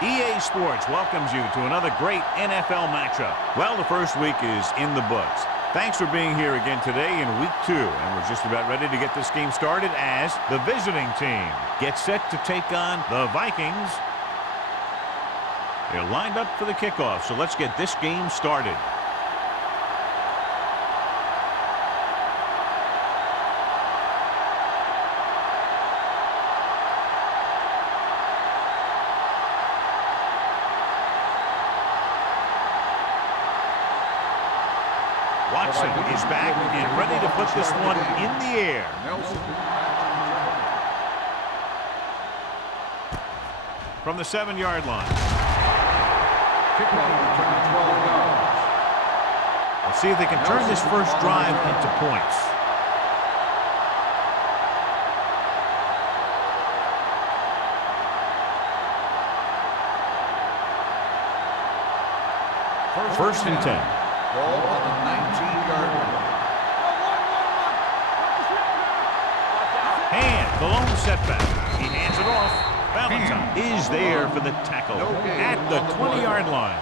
EA Sports welcomes you to another great NFL matchup. Well, the first week is in the books. Thanks for being here again today in week 2, and we're just about ready to get this game started as the visiting team gets set to take on the Vikings. They're lined up for the kickoff, so let's get this game started. Watson is back and ready to put this one in the air. From the 7-yard line. Kickoff return 12 yards. Let's see if they can turn this first drive into points. First and 10. Ball on the 19-yard line. And the lone setback. He hands it off. Valentine is there for the tackle at the 20-yard line.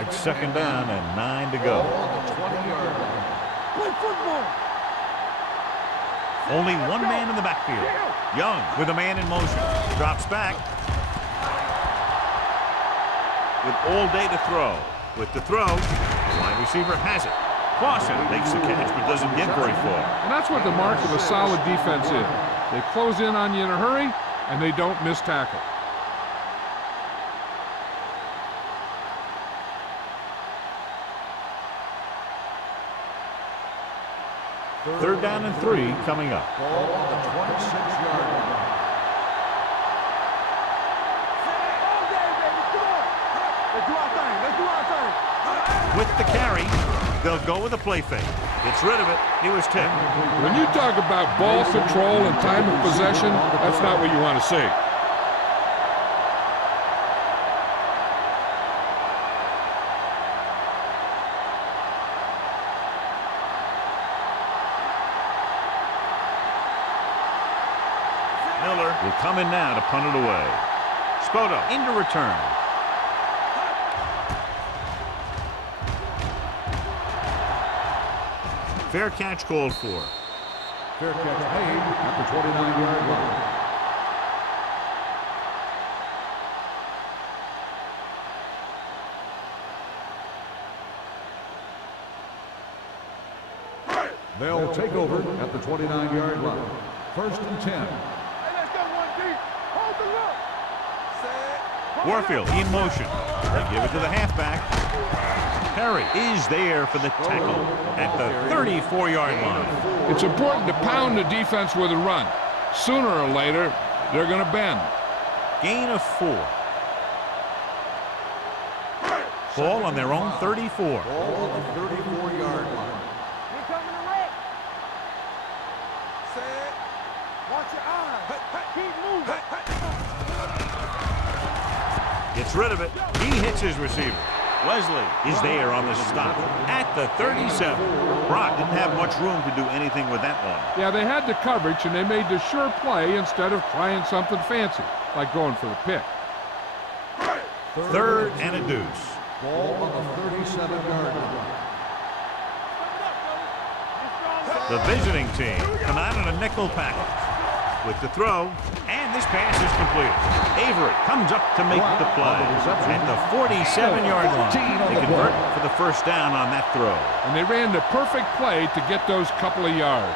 It's second down and 9 to go. On the 20-yard line. Play football. Only one man in the backfield. Young with a man in motion. Drops back. With all day to throw. With the throw, the wide receiver has it. Clausen makes the catch but doesn't get very far. And that's what the mark of a solid defense is. They close in on you in a hurry, and they don't miss tackle. Third down and 3 coming up. Ball on the 26-yard line. With the carry, they'll go with a play fake. Gets rid of it. He was tipped. When you talk about ball control and time of possession, that's not what you want to see. Miller will come in now to punt it away. Spoto into return. Fair catch called for. Fair catch made at the 29-yard line. They'll take over at the 29-yard line. First and 10. Warfield in motion. They give it to the halfback. Perry is there for the tackle at the 34-yard line. It's important to pound the defense with a run. Sooner or later, they're going to bend. Gain of 4. Ball on their own 34. Ball on the 34-yard line. Here coming the wreck. Set. Watch your eyes. Keep moving. Gets rid of it. He hits his receiver. Wesley is there on the stop at the 37. Brock didn't have much room to do anything with that one. Yeah, they had the coverage, and they made the sure play instead of trying something fancy, like going for the pick. Third and a deuce. Ball on the 37-yard line. The visiting team come out in a nickel package. With the throw, and this pass is completed. Avery comes up to make the play at the 47-yard line. They convert for the first down on that throw. And they ran the perfect play to get those couple of yards.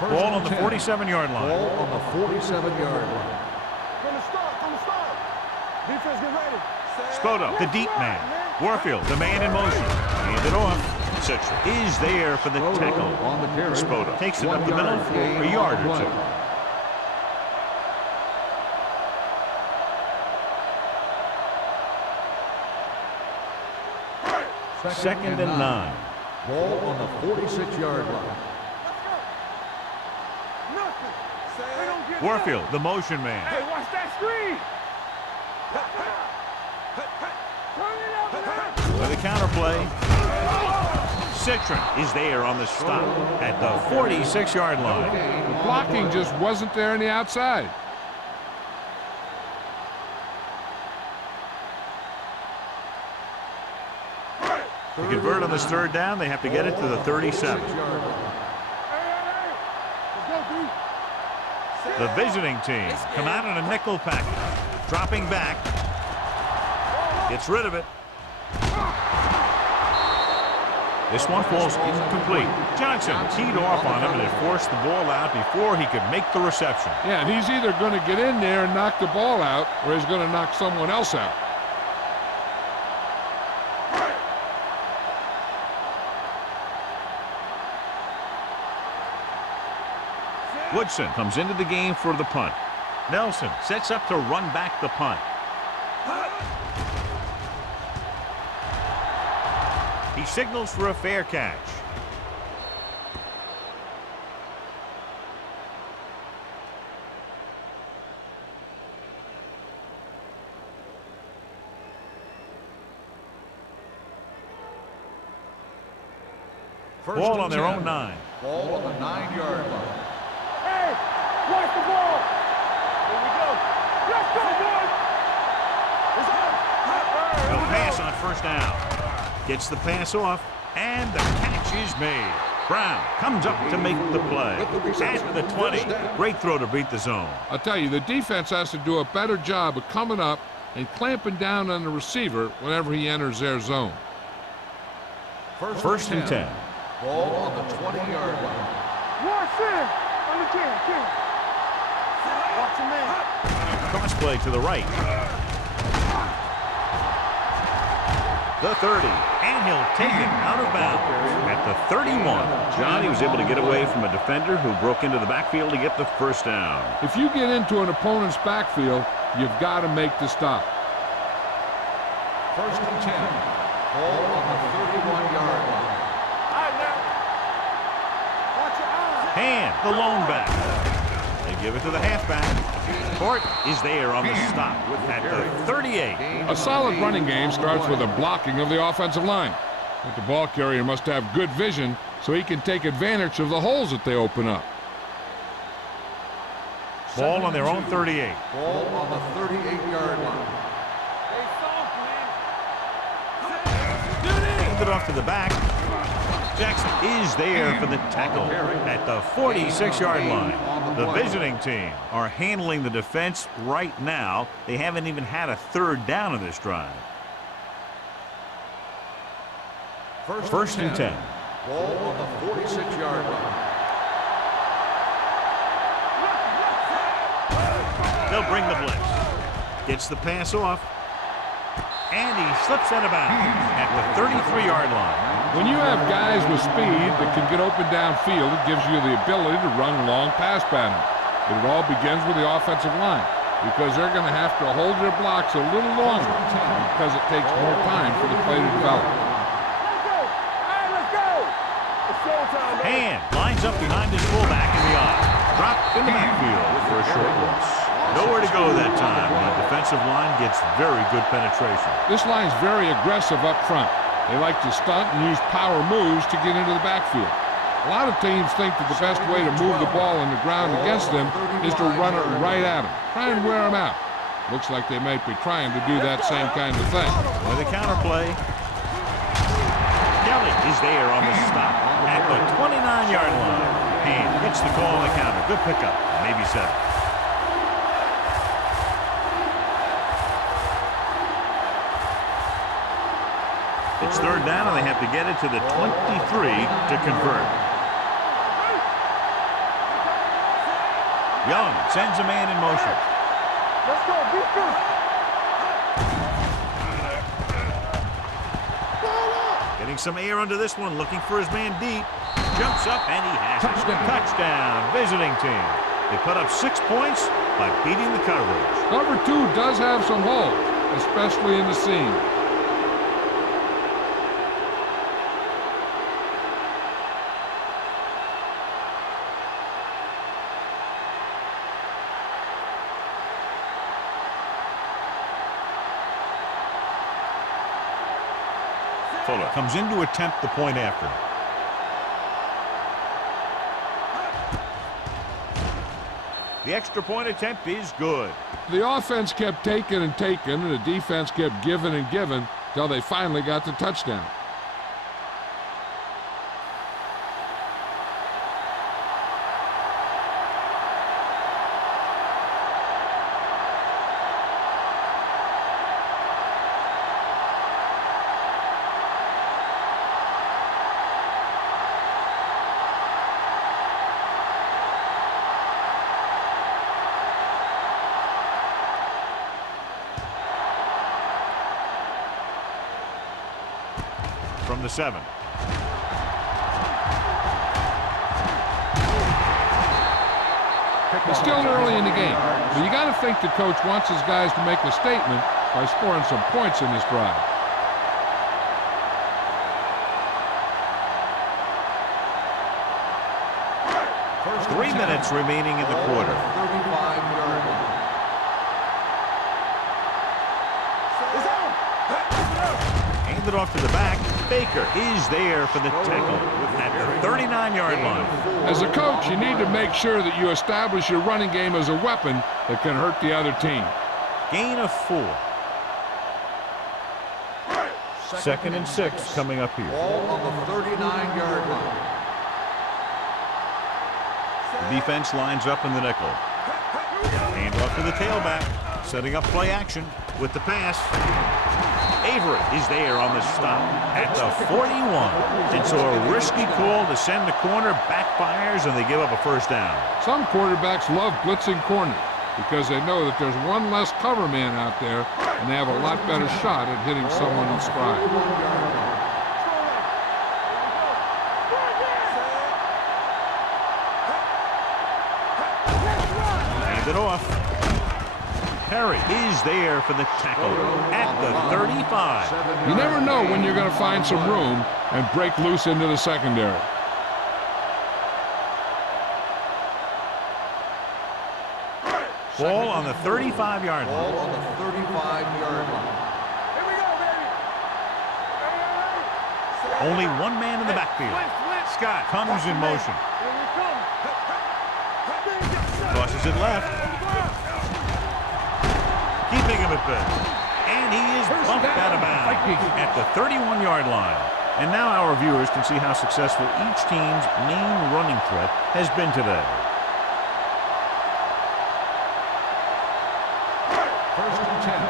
Ball on the 47-yard line. Ball on the 47-yard line. Gonna start. Defense get ready. Spoto, the deep man. Warfield, the man in motion. Hand it off. Citrus is there for the tackle. On the carry. Spoto takes it up the middle for a yard or 2. Second and 9. Ball on the 46-yard line. Warfield, the motion man. Hey, watch that screen. Turn it up, man. With a counter play. Citron is there on the stop at the 46-yard line. The blocking just wasn't there on the outside. To convert on this third down, they have to get it to the 37. The visiting team come out in a nickel package. Dropping back. Gets rid of it. This one falls incomplete. Johnson teed off on him and it forced the ball out before he could make the reception. Yeah, and he's either going to get in there and knock the ball out, or he's going to knock someone else out. Woodson comes into the game for the punt. Nelson sets up to run back the punt. He signals for a fair catch. Ball on their own 9. Ball on the 9-yard line. Hey, watch the ball. Here we go. Let's go, boys. It's on. No pass on first down. Gets the pass off, and the catch is made. Brown comes up to make the play. At the 20. Great throw to beat the zone. I'll tell you, the defense has to do a better job of coming up and clamping down on the receiver whenever he enters their zone. First and 10. Ball on the 20-yard line. Watch in. On the 10. Watch your man. Cross play to the right. The 30, and he'll take it out of bounds at the 31. Johnny was able to get away from a defender who broke into the backfield to get the first down. If you get into an opponent's backfield, you've got to make the stop. First and 10. Ball on the 31-yard line. All right, now. Watch your eyes. And the lone back. They give it to the halfback. Court is there on the stop at the 38. A solid running game starts with a blocking of the offensive line. But the ball carrier must have good vision so he can take advantage of the holes that they open up. Ball on their own 38. Ball on the 38-yard line. Hand it off to the back. Jackson is there for the tackle at the 46-yard line. The visiting team are handling the defense right now. They haven't even had a third down in this drive. First and 10. Ball on the 46-yard line. They'll bring the blitz. Gets the pass off. And he slips out of bounds at the 33-yard line. When you have guys with speed that can get open downfield, it gives you the ability to run long pass patterns. But it all begins with the offensive line, because they're going to have to hold their blocks a little longer because it takes more time for the play to develop. Let's go. All right, let's go. It's showtime, baby. And lines up behind his fullback in the eye. Dropped in the backfield for a short loss. Nowhere to go that time. The defensive line gets very good penetration. This line's very aggressive up front. They like to stunt and use power moves to get into the backfield. A lot of teams think that the best way to move the ball on the ground against them is to run it right at them. Try and wear them out. Looks like they might be trying to do that same kind of thing. With a counter play. Kelly is there on the stop at the 29-yard line. And gets the call on the counter. Good pickup. Maybe 7. It's third down, and they have to get it to the 23 to convert. Young sends a man in motion. Let's go. Defense. Getting some air under this one, looking for his man deep. Jumps up, and he has it. Touchdown, visiting team. They put up 6 points by beating the coverage. Cover 2 does have some holes, especially in the seam. Fuller comes in to attempt the point after. The extra point attempt is good. The offense kept taking and taking, and the defense kept giving and giving till they finally got the touchdown. From the 7. It's still early in the game, but you got to think the coach wants his guys to make a statement by scoring some points in this drive. First 3 minutes remaining in the quarter. 35-yard line. Hand it off to the back. Baker is there for the tackle at the 39-yard line. As a coach, you need to make sure that you establish your running game as a weapon that can hurt the other team. Gain of 4. 2nd and 6 coming up here. Ball on the 39-yard line. The defense lines up in the nickel. Hand off to the tailback. Setting up play action with the pass. Avery is there on the stop at the 41. And so a risky call to send the corner backfires, and they give up a first down. Some quarterbacks love blitzing corners because they know that there's one less cover man out there, and they have a lot better shot at hitting someone in stride. Hand it off. Perry is there for the tackle at the 35. You never know when you're going to find some room and break loose into the secondary. Ball on the 35-yard line. Ball on the 35-yard line. Here we go, baby. Only one man in the backfield. Scott comes in motion. Here we come. Tosses it left. Keeping him at bay. And he is bumped out of bounds at the 31-yard line. And now our viewers can see how successful each team's main running threat has been today. First and 10.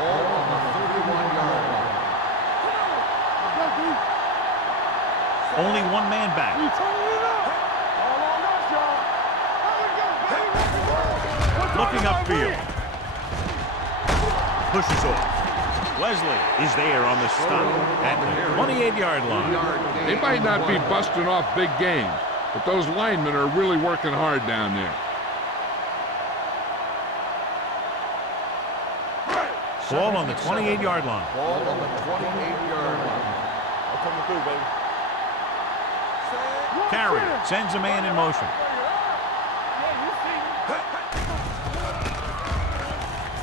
Ball on the 31-yard line. Only one man back. Looking upfield. Pushes off. Leslie is there on the stop at the 28-yard line. They might not be busting off big games, but those linemen are really working hard down there. Ball on the 28-yard line. Ball on the 28-yard line. I'm coming through, baby. Carry sends a man in motion.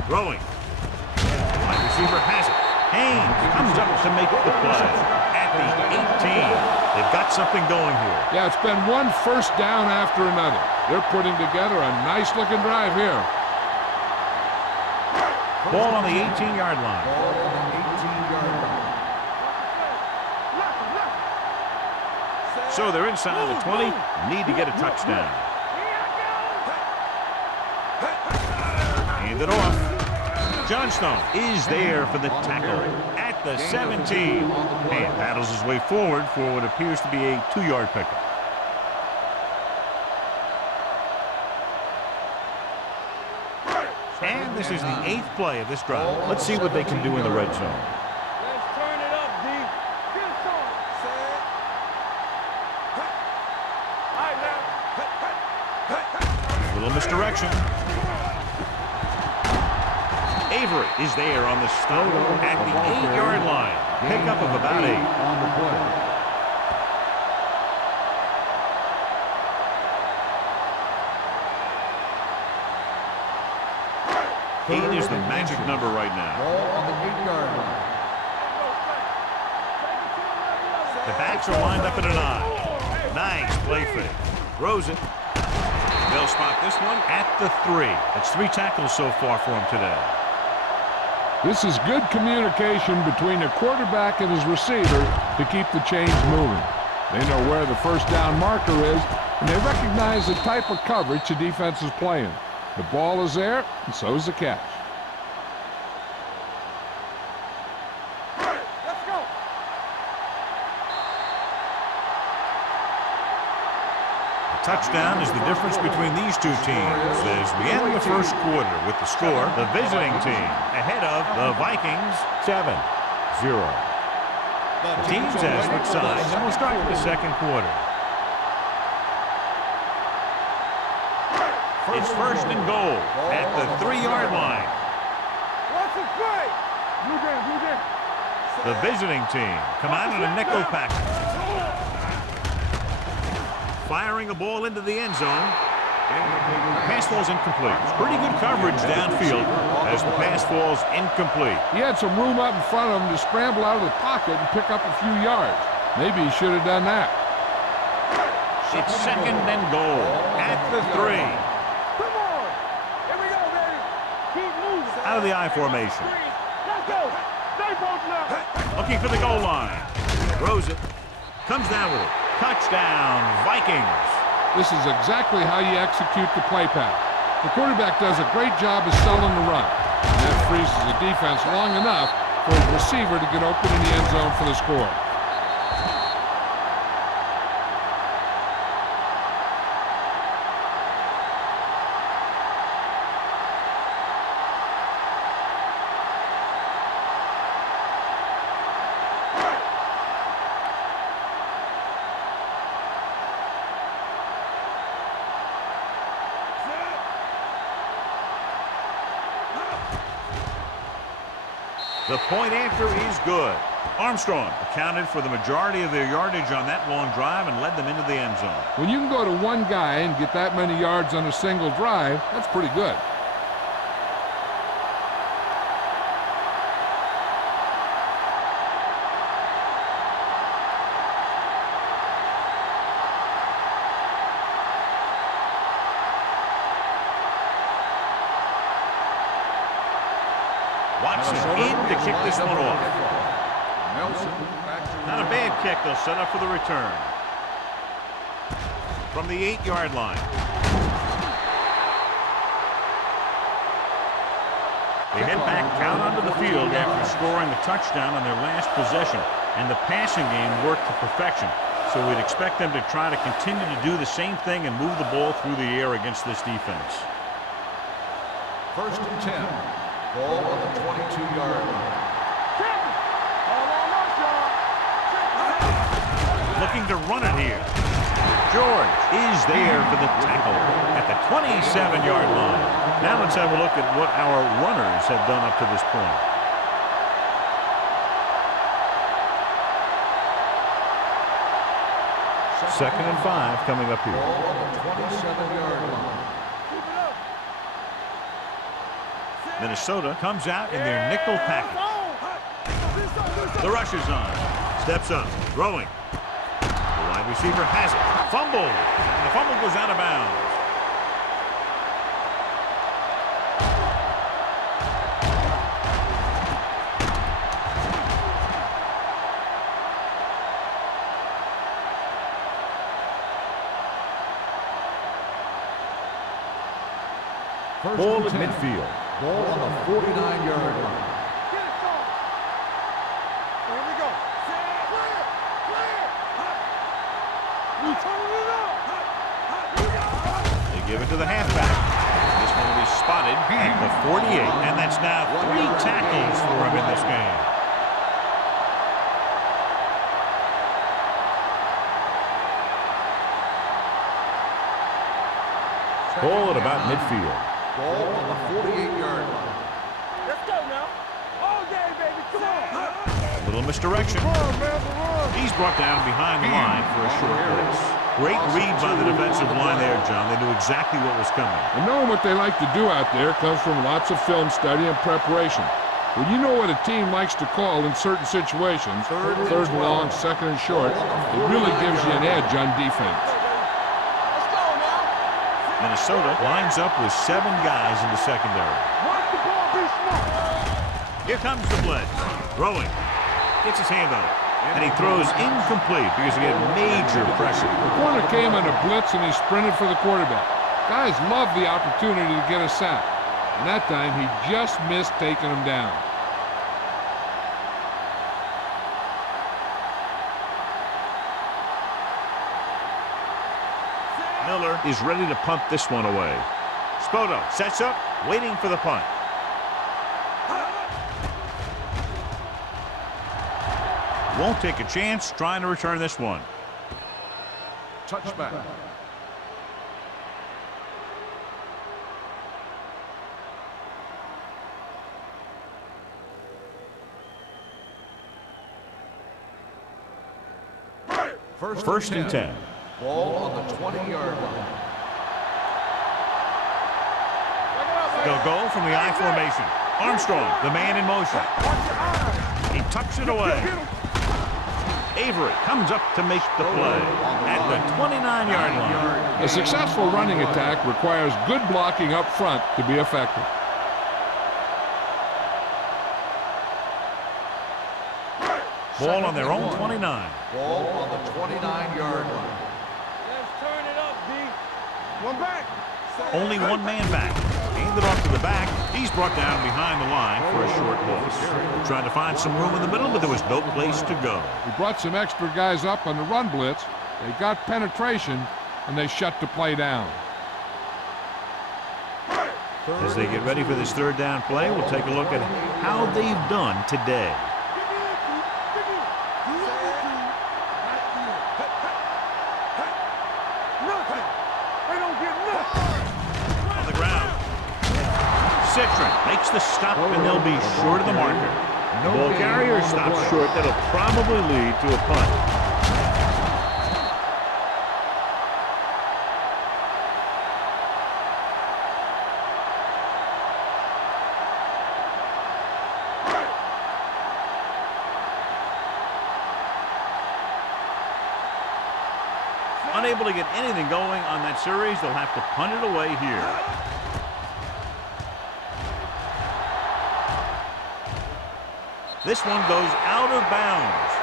Throwing. Wide receiver has it. Haynes comes up to make the play at the 18. They've got something going here. Yeah, it's been one first down after another. They're putting together a nice-looking drive here. Ball on the 18-yard line. Ball on the 18-yard line. So they're inside the 20. Need to get a touchdown. Hand it off. Johnstone is there for the tackle at the 17. And paddles his way forward for what appears to be a 2-yard pickup. And this is the 8th play of this drive. Let's see what they can do in the red zone. Let's turn it up, D. Get us on. All right, now. Little misdirection. Avery is there on the stop at the 8-yard line. Pickup of about 8. On the play. Eight is the magic number right now. Ball on the 8-yard line. The backs are lined up in an eye. Nice play fake. Throws it. They'll spot this one at the 3. That's 3 tackles so far for him today. This is good communication between the quarterback and his receiver to keep the chains moving. They know where the first down marker is, and they recognize the type of coverage the defense is playing. The ball is there, and so is the catch. Let's go. Touchdown is the difference between these two teams as we end the first quarter with the score, the visiting team ahead of the Vikings 7-0. The teams have switched sides and we'll start the second quarter. It's first and goal at the 3-yard line. Watch it play. Blue game, blue game. The visiting team come out in a nickel package. Firing a ball into the end zone. Pass falls incomplete. Pretty good coverage downfield as the pass falls incomplete. He had some room up in front of him to scramble out of the pocket and pick up a few yards. Maybe he should have done that. It's second and goal at the 3. Come on. Here we go, baby. Keep moving. Out of the I formation. Let's go. Stay focused now. Looking for the goal line. Throws it. Comes down with it. Touchdown, Vikings. This is exactly how you execute the play pass. The quarterback does a great job of selling the run. And that freezes the defense long enough for his receiver to get open in the end zone for the score. The point after is good. Armstrong accounted for the majority of their yardage on that long drive and led them into the end zone. When you can go to one guy and get that many yards on a single drive, that's pretty good. Watson in to kick this one off. Not a bad kick. They'll set up for the return. From the 8-yard line. They head back down onto the field after scoring the touchdown on their last possession. And the passing game worked to perfection. So we'd expect them to try to continue to do the same thing and move the ball through the air against this defense. First and 10. Ball on the 22-yard line. Looking to run it here. George is there for the tackle at the 27-yard line. Now let's have a look at what our runners have done up to this point. Second and 5 coming up here. Ball on the 27-yard line. Minnesota comes out in their nickel package. The rush is on. Steps up. Throwing. The wide receiver has it. Fumble. And the fumble goes out of bounds. Ball at midfield. Ball on the 49-yard line. Here we go. Clear. We turning it up. They give it to the halfback. This one will be spotted at the 48. And that's now 3 tackles for him in this game. Ball at about midfield. Ball on the 48-yard line. Let's go now. All day, baby. Come on. A little misdirection. He's brought down behind the line for a short pass. Great read by the defensive line there, John. They knew exactly what was coming. And knowing what they like to do out there comes from lots of film study and preparation. When you know what a team likes to call in certain situations, third and long, second and short, it really gives you an edge on defense. Let's go now. Minnesota lines up with 7 guys in the secondary. Watch the ball, be smart. Here comes the blitz. Throwing. Gets his hand on it. And he throws incomplete because he had major pressure. The corner came on a blitz and he sprinted for the quarterback. Guys love the opportunity to get a sack. And that time he just missed taking him down. Miller is ready to punt this one away. Spoto sets up, waiting for the punt. Won't take a chance trying to return this one. Touchback. First and 10. Ball on the 20-yard line. They'll go from the I formation. Armstrong, the man in motion. He tucks it away. Avery comes up to make the play at the 29-yard line. A successful running attack requires good blocking up front to be effective. Ball on their own 29. Ball on the 29-yard line. Let's turn it up, D. One back. Only one man back. Handed off to the back. He's brought down behind the line for a short loss. Trying to find some room in the middle, but there was no place to go. He brought some extra guys up on the run blitz. They got penetration, and they shut the play down. As they get ready for this third down play, we'll take a look at how they've done today. On the ground. Citron makes the stop, and they'll be short of the marker. The ball carrier stops short. That'll probably lead to a punt. Unable to get anything going on that series, they'll have to punt it away here. This one goes out of bounds.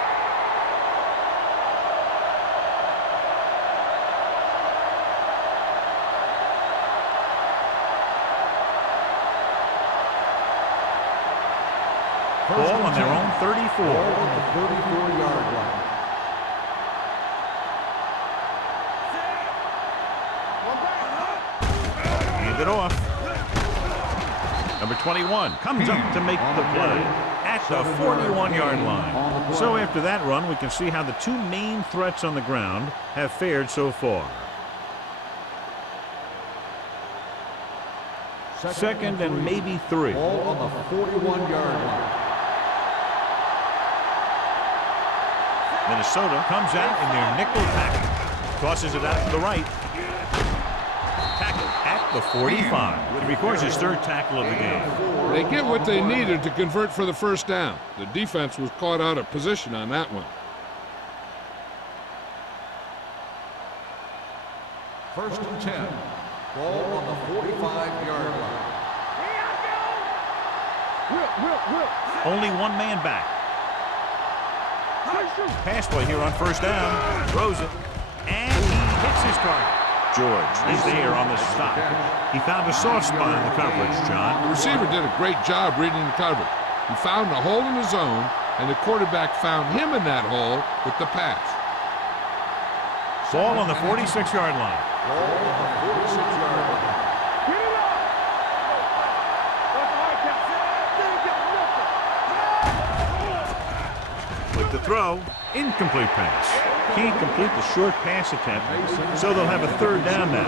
Ball on their own 34. Ball on the 34-yard line. It off. Number 21 comes up to make the play at the 41-yard line. So after that run, we can see how the two main threats on the ground have fared so far. Second and maybe 3. Ball on the 41-yard line. Minnesota comes out in their nickel package. Tosses it out to the right. The 45. It records his third tackle of the game. They get what they needed to convert for the first down. The defense was caught out of position on that one. First and 10. Ball on the 45-yard line. Only one man back. Pass play here on first down. Throws it. And he hits his target. George is there on the stop. He found a soft spot in the coverage, John. The receiver did a great job reading the coverage. He found a hole in the zone, and the quarterback found him in that hole with the pass. Ball on the 46-yard line. Ball on the 46-yard line. Get it up. With the throw, incomplete pass. Can't complete the short pass attempt, so they'll have a third down now.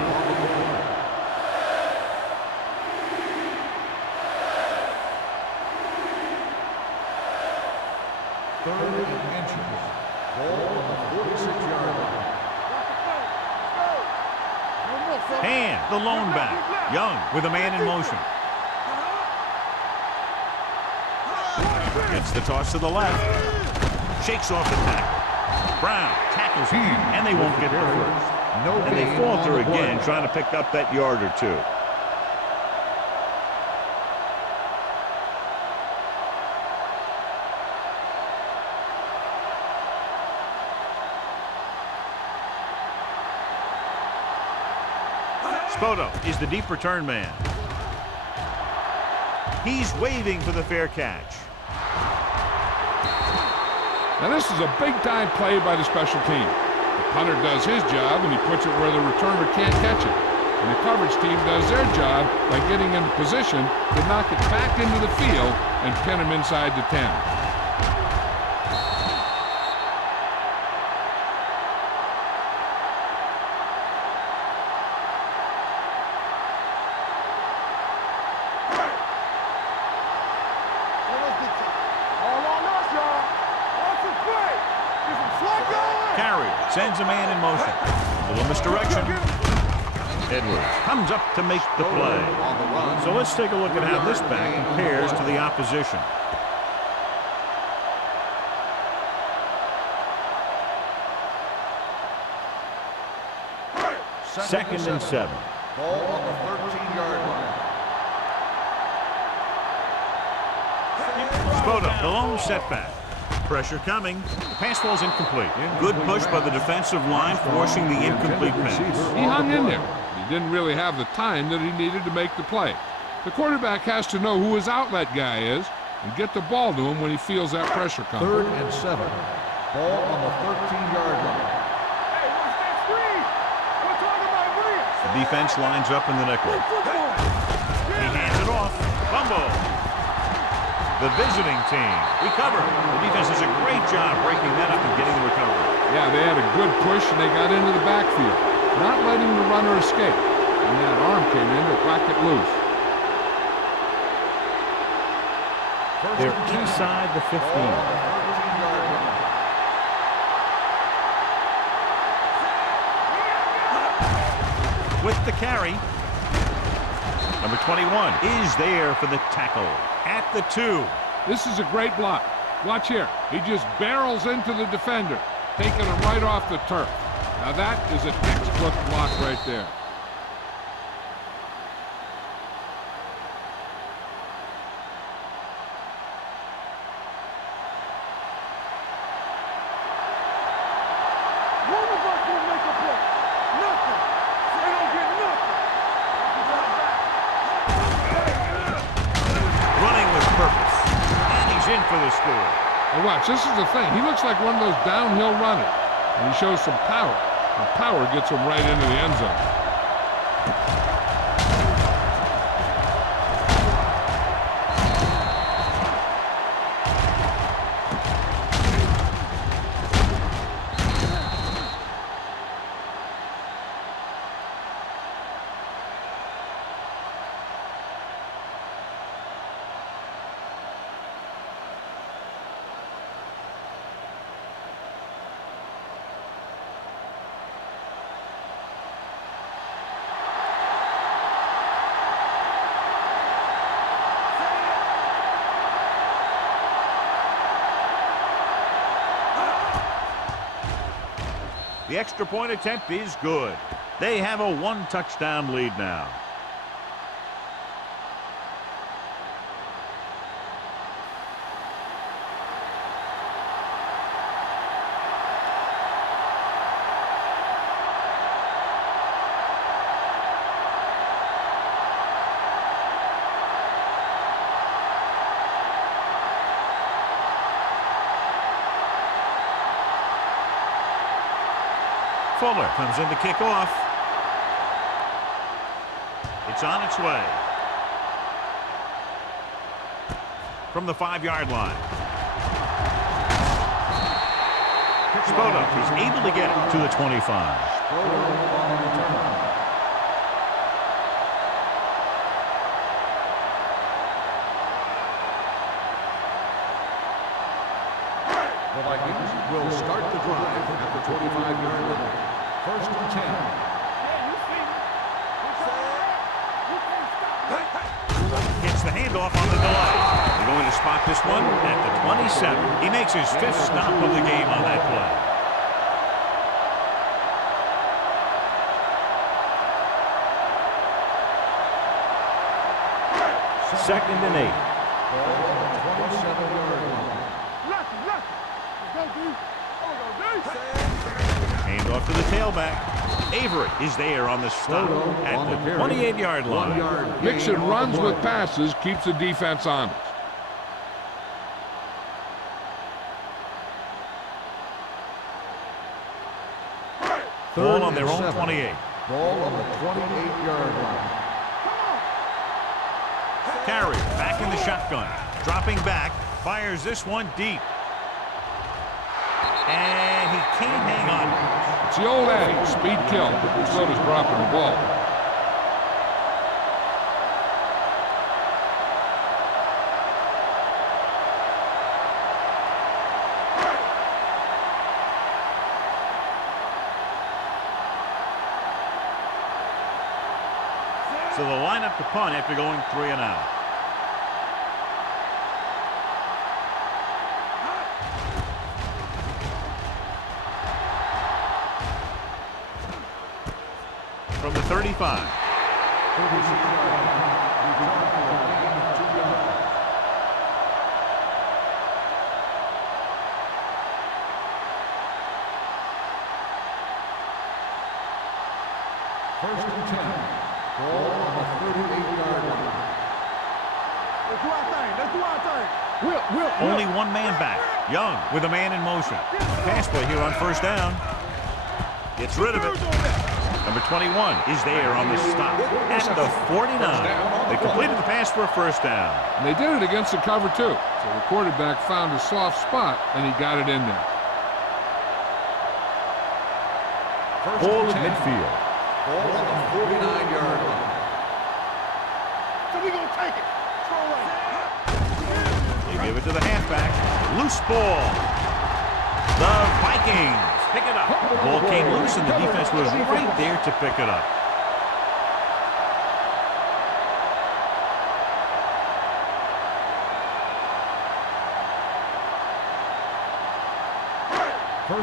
Third and inches. Ball on the 46-yard line. And the lone back. Young with a man in motion. Gets the toss to the left. Shakes off the tackle. Brown tackles him, and they won't get there first. And they falter again, trying to pick up that yard or two. Spoto is the deep return man. He's waving for the fair catch. Now this is a big-time play by the special team. The punter does his job, and he puts it where the returner can't catch it. And the coverage team does their job by getting into position to knock it back into the field and pin him inside the 10. Sends a man in motion. A little misdirection. Edwards comes up to make the play. So let's take a look at how this back compares to the opposition. Second and 7. Ball on the 13-yard line. Spoto, the lone setback. Pressure coming. Pass ball's incomplete. Good push by the defensive line, forcing the incomplete pass. He hung in there. He didn't really have the time that he needed to make the play. The quarterback has to know who his outlet guy is and get the ball to him when he feels that pressure coming. 3rd and 7. Ball on the 13-yard line. Hey, what's that screen? We're talking about Williams. The defense lines up in the nickel. He hands it off. Fumble. The visiting team recover. The defense does a great job breaking that up and getting the recovery. Yeah, they had a good push and they got into the backfield, not letting the runner escape. And that arm came in to whack it loose. They're inside the 15. With the carry, number 21 is there for the tackle at the 2. This is a great block. Watch here. He just barrels into the defender, taking him right off the turf. Now that is a textbook block right there. One of us will make a play. Nothing. They don't get nothing. Running with purpose. And he's in for the score. Now watch, this is the thing. He looks like one of those downhill runners. And he shows some power. And power gets him right into the end zone. The extra point attempt is good. They have a 1-touchdown lead now. Fuller comes in to kick off. It's on its way. From the 5-yard line. Spoto is able to get it to the 25. The Vikings will start the drive at the 25-yard line. 1st and 10. Yeah, you see. You can't stop. Gets the handoff on the delay. They're going to spot This one at the 27. He makes his 5th stop of the game on that play. Second and 8. Hand off to the tailback. Avery is there on the stop at the 28-yard line. Mixing runs with passes keeps the defense honest. Ball on their own 28. Ball on the 28-yard line. Carey back in the shotgun. Dropping back. Fires this one deep. And he can't hang on. It's the old adage, speed kill. So does dropping the ball. So the lineup to punt after going 3 and out. From the 35. First and 10. Ball on the 38-yard line. Let's do our thing. Let's do our thing. Will. Only one man back. Young with a man in motion. Pass play here on first down. Gets rid of it. Number 21 is there on the stop at the 49. They completed the pass for a first down. And they did it against the cover, too. So the quarterback found a soft spot, and he got it in there. Ball at midfield. Ball on the 49-yard line. So we gonna take it. Throw it. They give it to the halfback. Loose ball. The Vikings pick it up. The ball came loose, and the defense was right there to pick it up.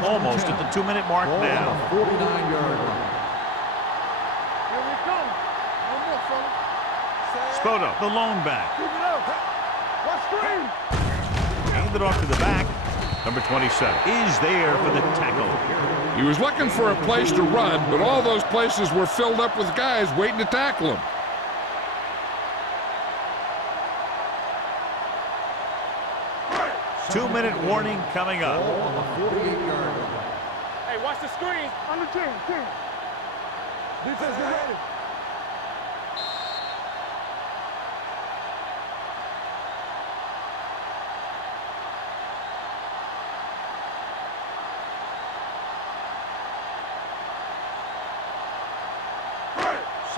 Almost at the 2-minute mark now. 49-yard line. Here we come. One more, fella. Spoto, the lone back. Keep it up. Watch screen. Hand it off to the back. Number 27 is there for the tackle. He was looking for a place to run, but all those places were filled up with guys waiting to tackle him. Two-minute warning coming up. Ball on the 48-yard line. Hey, watch the screen. Under 10. Defense, get ready.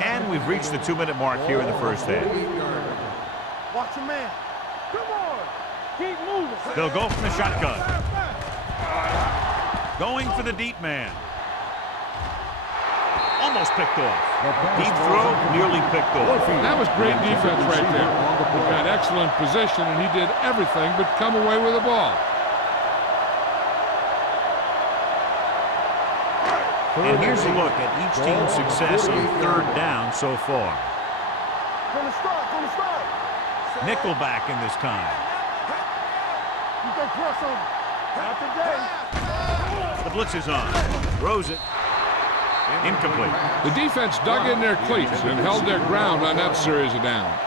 And we've reached the 2-minute mark here in the first half. Watch your man. Come on. Keep moving. They'll go from the shotgun. Going for the deep man. Almost picked off. Deep throw, nearly picked off. That was great defense right there. He got excellent position, and he did everything but come away with the ball. And here's a look at each team's success on third down so far. From the start. Nickelback in this time. You can press him. Not today. The blitz is on. Throws it. Incomplete. The defense dug in their cleats and held their ground on that series of downs.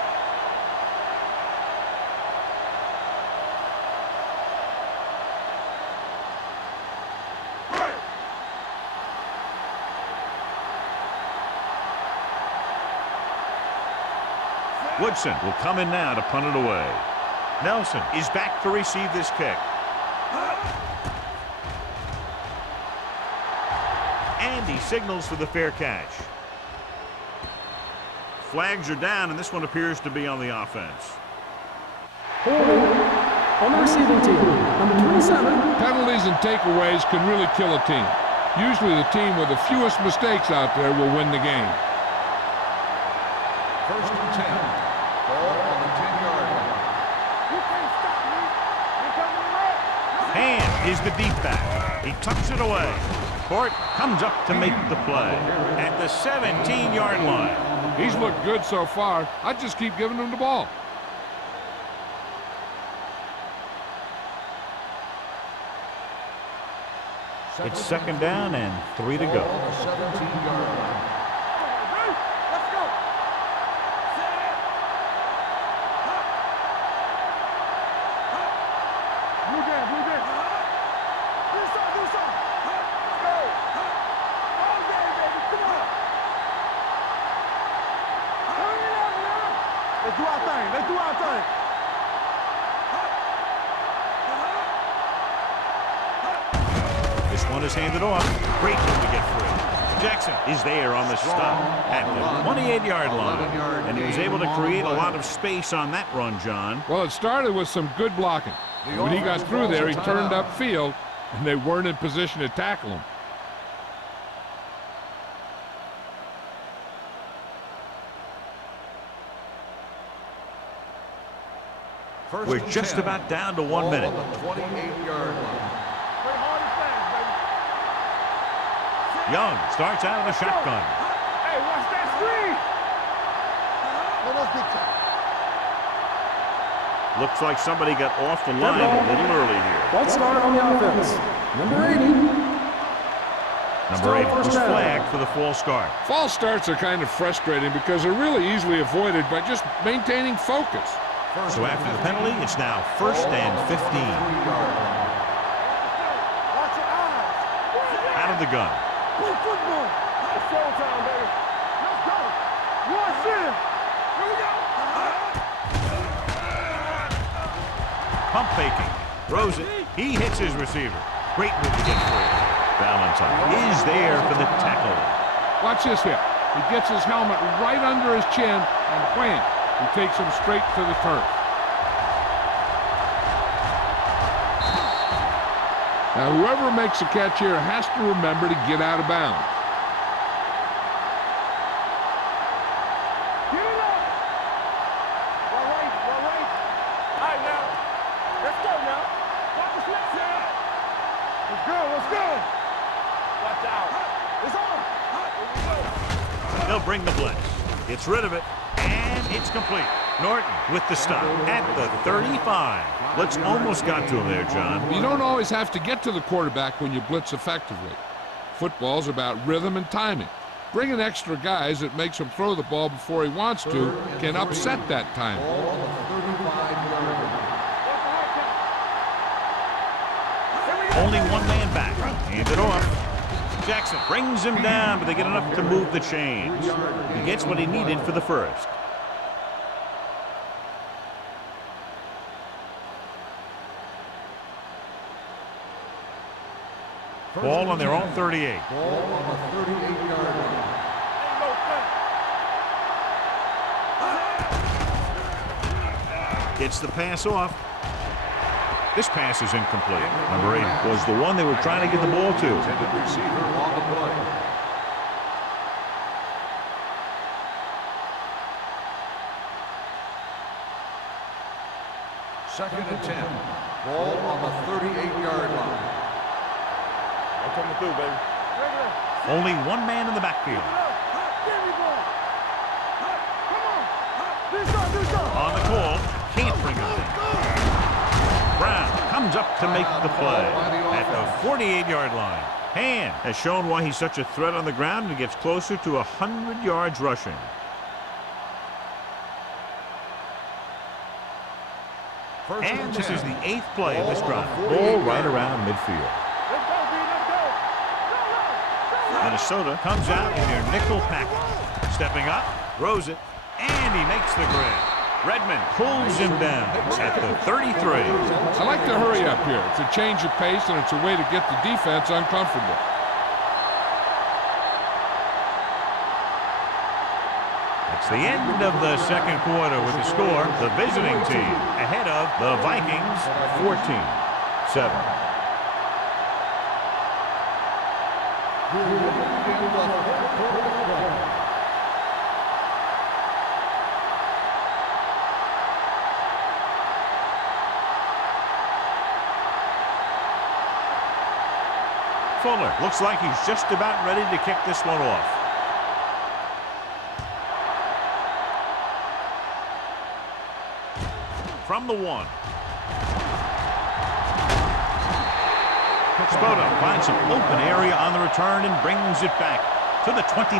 Woodson will come in now to punt it away. Nelson is back to receive this kick. And he signals for the fair catch. Flags are down, and this one appears to be on the offense. On the receiving team, number 27. Penalties and takeaways can really kill a team. Usually the team with the fewest mistakes out there will win the game. First and 10. Ball on the 10-yard line. You can't stop me. is the deep back. He tucks it away. Court comes up to make the play at the 17-yard line. He's looked good so far. I just keep giving him the ball. It's second down and 3 to go. 17-yard line. Let's go. Blue game, blue game. Do something, do something. Let's go. All day, baby. Come on. Hurry it up, man. Let's do our thing. Let's do our thing. This one is handed off. Great move to get free. Jackson is there on the stop at the 28-yard line. And he was able to create a lot of space on that run, John. Well, it started with some good blocking. When he got through there, he turned upfield, and they weren't in position to tackle him. We're just about down to 1 minute. 28-yard line. Play hard and fast, baby. Young starts out of the shotgun. Hey, watch that screen. No, that's big time. Looks like somebody got off the line a little early here. False start on the offense. Number 80. Number 8 was flagged for the false start. False starts are kind of frustrating because they're really easily avoided by just maintaining focus. So after the penalty, it's now 1st and 15. Watch your eyes. Out of the gun. Play football. It's showtime, baby. Let's go. Watch this. Here we go. Pump faking. Throws it. He hits his receiver. Great move to get free. Valentine is there for the tackle. Watch this here. He gets his helmet right under his chin, and wham, he takes him straight to the turf. Now, whoever makes the catch here has to remember to get out of bounds. Get it up. All right, all right. All right, now. Let's go now. Watch the snap now. Let's go, let's go. Watch out. It's on. Here we go. They'll bring the blitz. Gets rid of it, and it's complete. Norton with the stop at the 35. Blitz almost got to him there, John. You don't always have to get to the quarterback when you blitz effectively. Football's about rhythm and timing. Bringing extra guys that makes him throw the ball before he wants to can upset that timing. Only one man back. Hand it off. Jackson brings him down, but they get enough to move the chains. He gets what he needed for the first. Ball on their own 38. Ball on the 38-yard line. Gets the pass off. This pass is incomplete. Number 8 was the one they were trying to get the ball to. Intended receiver on the play. Second and 10. Ball on the 38-yard line. I'm coming through, baby. Only one man in the backfield. There we go. Come on. Do something. On the call, can't bring it in. Brown comes up to make the play at the 48-yard line. Hand has shown why he's such a threat on the ground and gets closer to 100 yards rushing. And this is the 8th play of this drive. Ball right around midfield. Let's go, B. Let's go. Minnesota comes out in their nickel package. Stepping up, throws it, and he makes the grab. Redmond pulls him down at the 33. I like to hurry up here. It's a change of pace, and it's a way to get the defense uncomfortable. It's the end of the second quarter with the score. The visiting team ahead of the Vikings 14-7. Fuller looks like he's just about ready to kick this one off. From the 1. Spoda finds some open area on the return and brings it back to the 29.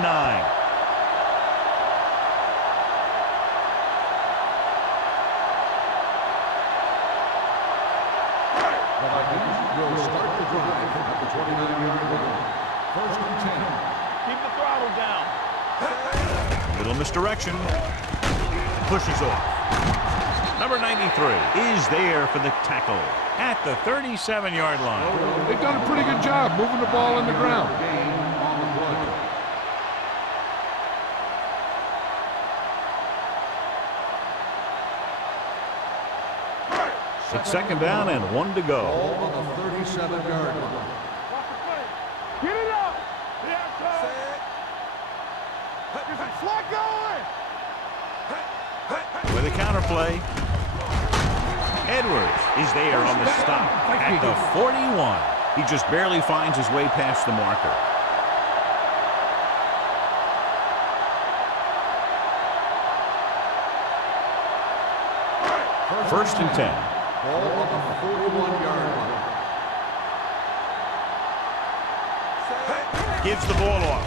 The Vikings will start the drive at the 29-yard line. 1st and 10. Keep the throttle down. Little misdirection. Pushes off. Number 93 is there for the tackle at the 37-yard line. They've done a pretty good job moving the ball in the ground. Gain on the play. It's 2nd down and 1 to go. Ball on the 37-yard line. Get it up. Yeah, coach. Get some slot going. With a counterplay. Edwards is there on the stop at the 41. He just barely finds his way past the marker. First and 10. Ball on the 41-yard line. Gives the ball off.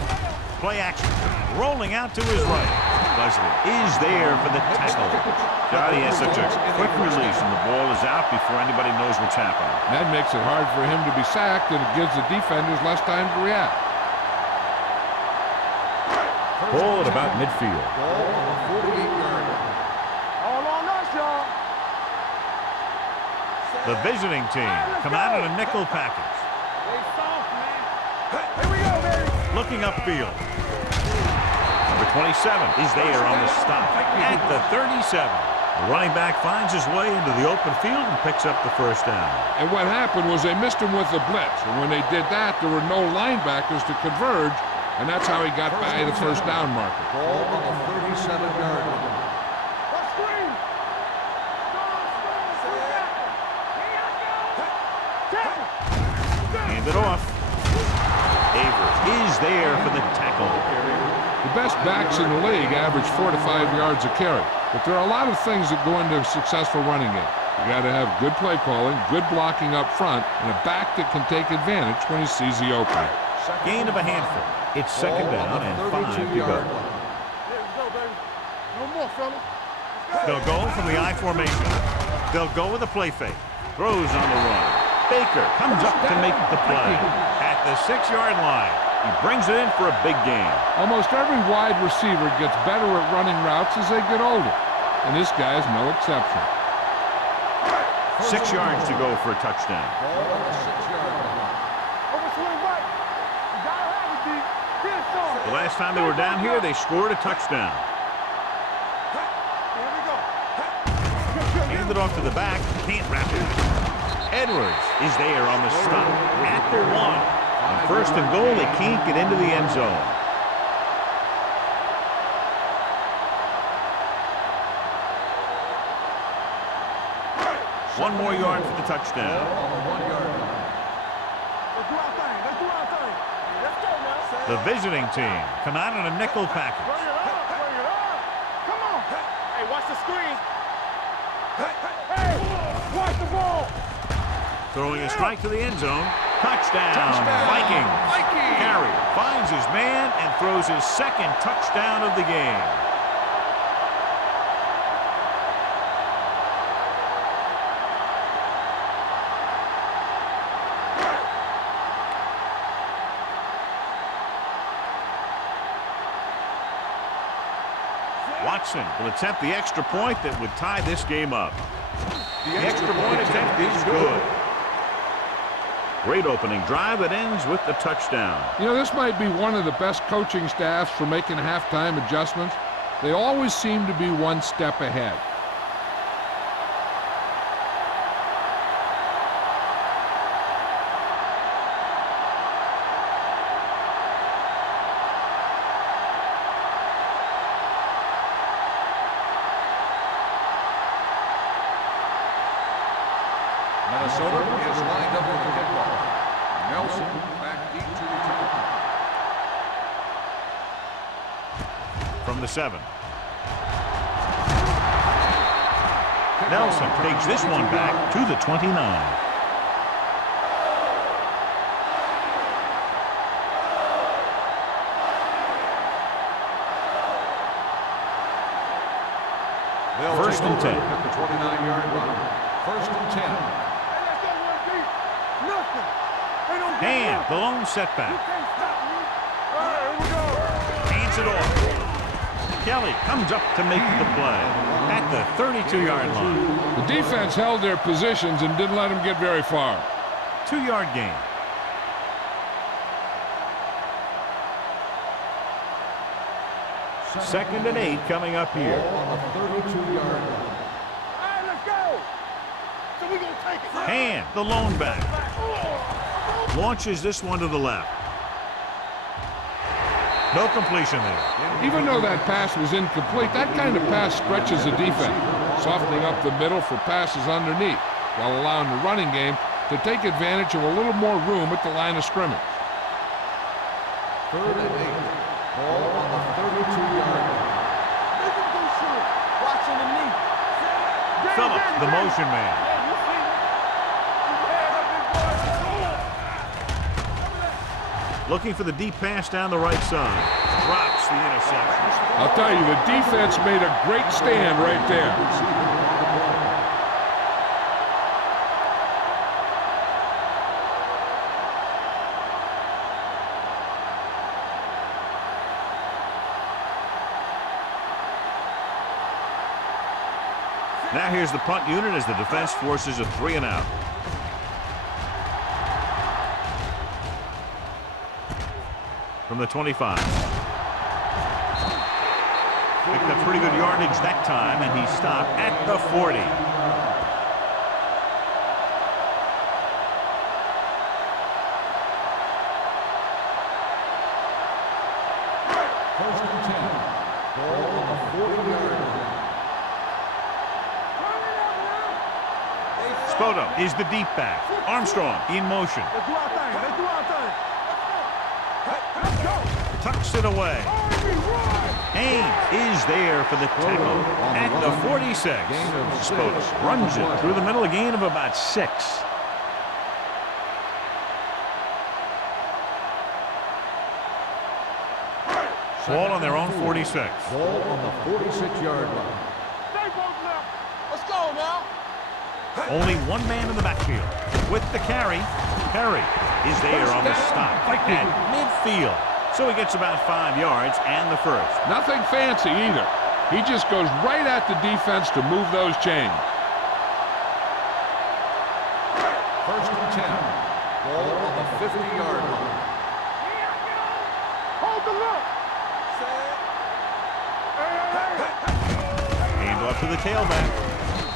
Play action. Rolling out to his right. Leslie is there for the tackle. God, he has such a quick release, and the ball is out before anybody knows what's happening. That makes it hard for him to be sacked, and it gives the defenders less time to react. Ball at about midfield. Ball on the 48-yard line. All on us, y'all. The visiting team come out in a nickel package. They soft, man. Here we go, baby. Looking upfield. Number 27 is there on the stop at the 37. The running back finds his way into the open field and picks up the first down. And what happened was they missed him with the blitz. And when they did that, there were no linebackers to converge, and that's how he got by the first down marker. Ball on the 37-yard line. Let's screen. Hand it off. Avery is there for the tackle. The best backs in the league average 4 to 5 yards a carry. But there are a lot of things that go into a successful running game. You got to have good play calling, good blocking up front, and a back that can take advantage when he sees the opening. Gain of a handful. It's 2nd down and 5 to go. There we go, baby. No more, fellas. They'll go from the I formation. They'll go with a play fake. Throws on the run. Baker comes up to make the play. At the 6-yard line, he brings it in for a big gain. Almost every wide receiver gets better at running routes as they get older, and this guy is no exception. 6 yards to go for a touchdown. Ball on the 6-yard line. Overswing right. You gotta have it, D. Get it on. The last time they were down here, they scored a touchdown. Here we go. Hand it off to the back. Can't wrap it. Edwards is there on the stop at the 1. On 1st and goal, they can't get into the end zone. One more yard for the touchdown. On the 1-yard line. Let's do our thing. Let's do our thing. Let's go now. The visiting team come out in a nickel package. Bring it up. Bring it up. Come on. Hey, watch the screen. Hey, watch the ball. Throwing a strike to the end zone. Touchdown, Vikings. Carey finds his man and throws his 2nd touchdown of the game. Watson will attempt the extra point that would tie this game up. The extra point attempt is good. Great opening drive that ends with the touchdown. You know, this might be one of the best coaching staffs for making halftime adjustments. They always seem to be one step ahead. Minnesota is lined up with the kickoff. Nelson back deep to return. From the 7. Nelson takes this one back to the 29. First and 10. At the 29-yard line. First and 10. And the lone setback. Hands it off. Kelly comes up to make the play at the 32-yard line. The defense held their positions and didn't let them get very far. 2-yard gain. Second and 8 coming up here. On the 32-yard line. And the lone back. Launches this one to the left. No completion there. Even though that pass was incomplete, that kind of pass stretches the defense, softening up the middle for passes underneath, while allowing the running game to take advantage of a little more room at the line of scrimmage. Third and 8. Ball on the 32-yard line. Watching the knee. Phillips, the motion man. Looking for the deep pass down the right side. Drops the interception. I'll tell you, the defense made a great stand right there. Now here's the punt unit as the defense forces a 3 and out. From the 25. Picked up pretty good yardage that time, and he stopped at the 40. First and 10. Ball on the 40-yard line. Spoto is the deep back. Armstrong in motion. Let's do our thing. Let's do our thing. Tucks it away. Haynes is there for the tackle at the 46. Spoto runs it through the middle, a gain of about 6. Ball on their own 46. Ball on the 46-yard line. Let's go now. Only one man in the backfield. With the carry, Perry is there on the stop at midfield. So he gets about 5 yards and the first. Nothing fancy either. He just goes right at the defense to move those chains. First and 10. Ball on the 50-yard line. Hold the look. Hand off to the tailback.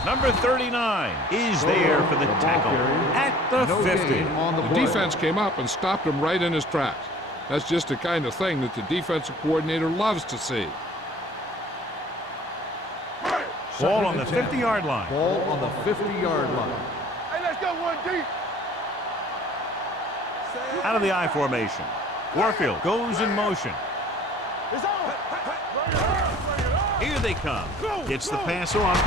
Number 39 is there for the tackle at the 50. The defense came up and stopped him right in his tracks. That's just the kind of thing that the defensive coordinator loves to see. Ball on the 50-yard line. Ball on the 50-yard line. Hey, let's go one deep. Out of the I formation. Warfield goes in motion. It's on. Here they come. Gets the pass off.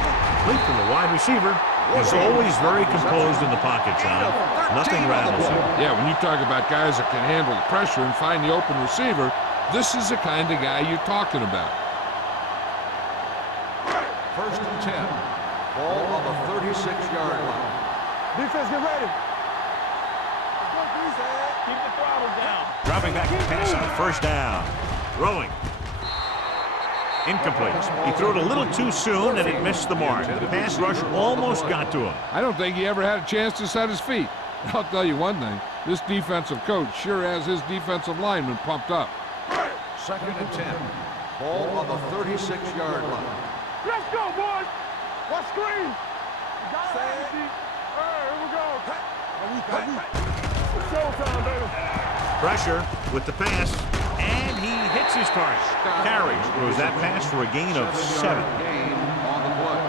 Complete from the wide receiver. He's always very composed in the pocket, John. Nothing rattles him. Yeah, when you talk about guys that can handle the pressure and find the open receiver, this is the kind of guy you're talking about. First and 10. Ball on the 36-yard line. Defense, get ready. Keep the throttle down. Dropping back to pass on first down. Throwing. Incomplete. He threw it a little too soon, and it missed the mark. The pass rush almost got to him. I don't think he ever had a chance to set his feet. I'll tell you one thing, this defensive coach sure has his defensive lineman pumped up. Second and 10. Ball on the 36-yard line. Let's go, boys. What screen? You got it, Andy. All right, here we go. It's showtime, baby. Pressure with the pass, and he hits his target. Carries, throws that pass for a gain of 7. Gain on the play.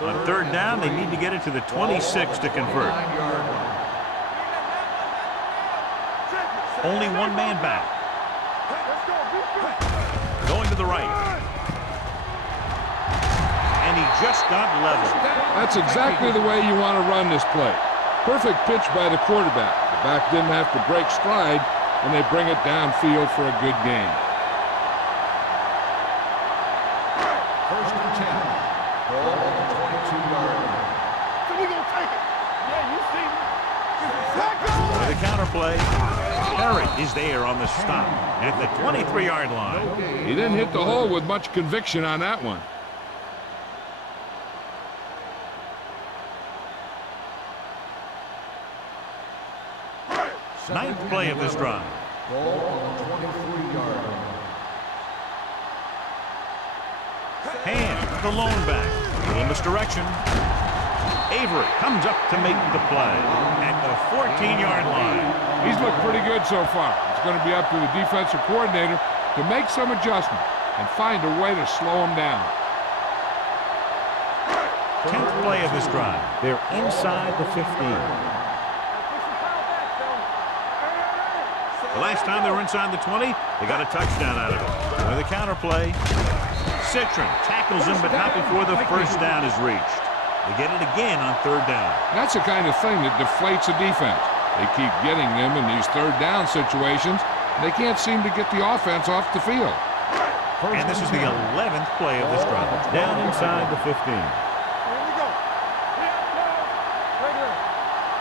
On third down, they need to get it to the 26 to convert. Only one man back. Going to the right. And he just got level. That's exactly the way you want to run this play. Perfect pitch by the quarterback. The back didn't have to break stride, and they bring it downfield for a good gain. First and 10. Ball on the 22-yard line. So we gonna take it. Yeah, you see me. For the counter play, Perry is there on the stop at the 23-yard line. He didn't hit the hole with much conviction on that one. Ninth play of this drive. Ball on the 23-yard line. Hand, the lone back. Little misdirection. Avery comes up to make the play at the 14-yard line. He's looked pretty good so far. It's going to be up to the defensive coordinator to make some adjustment and find a way to slow him down. 10th play of this drive. They're inside the 15. The last time they were inside the 20, they got a touchdown out of it. With a counter play, Citron tackles him, but not before the first down is reached. They get it again on third down. That's the kind of thing that deflates a defense. They keep getting them in these third down situations, and they can't seem to get the offense off the field. And this is the 11th play of this drive. Down inside the 15. Here we go.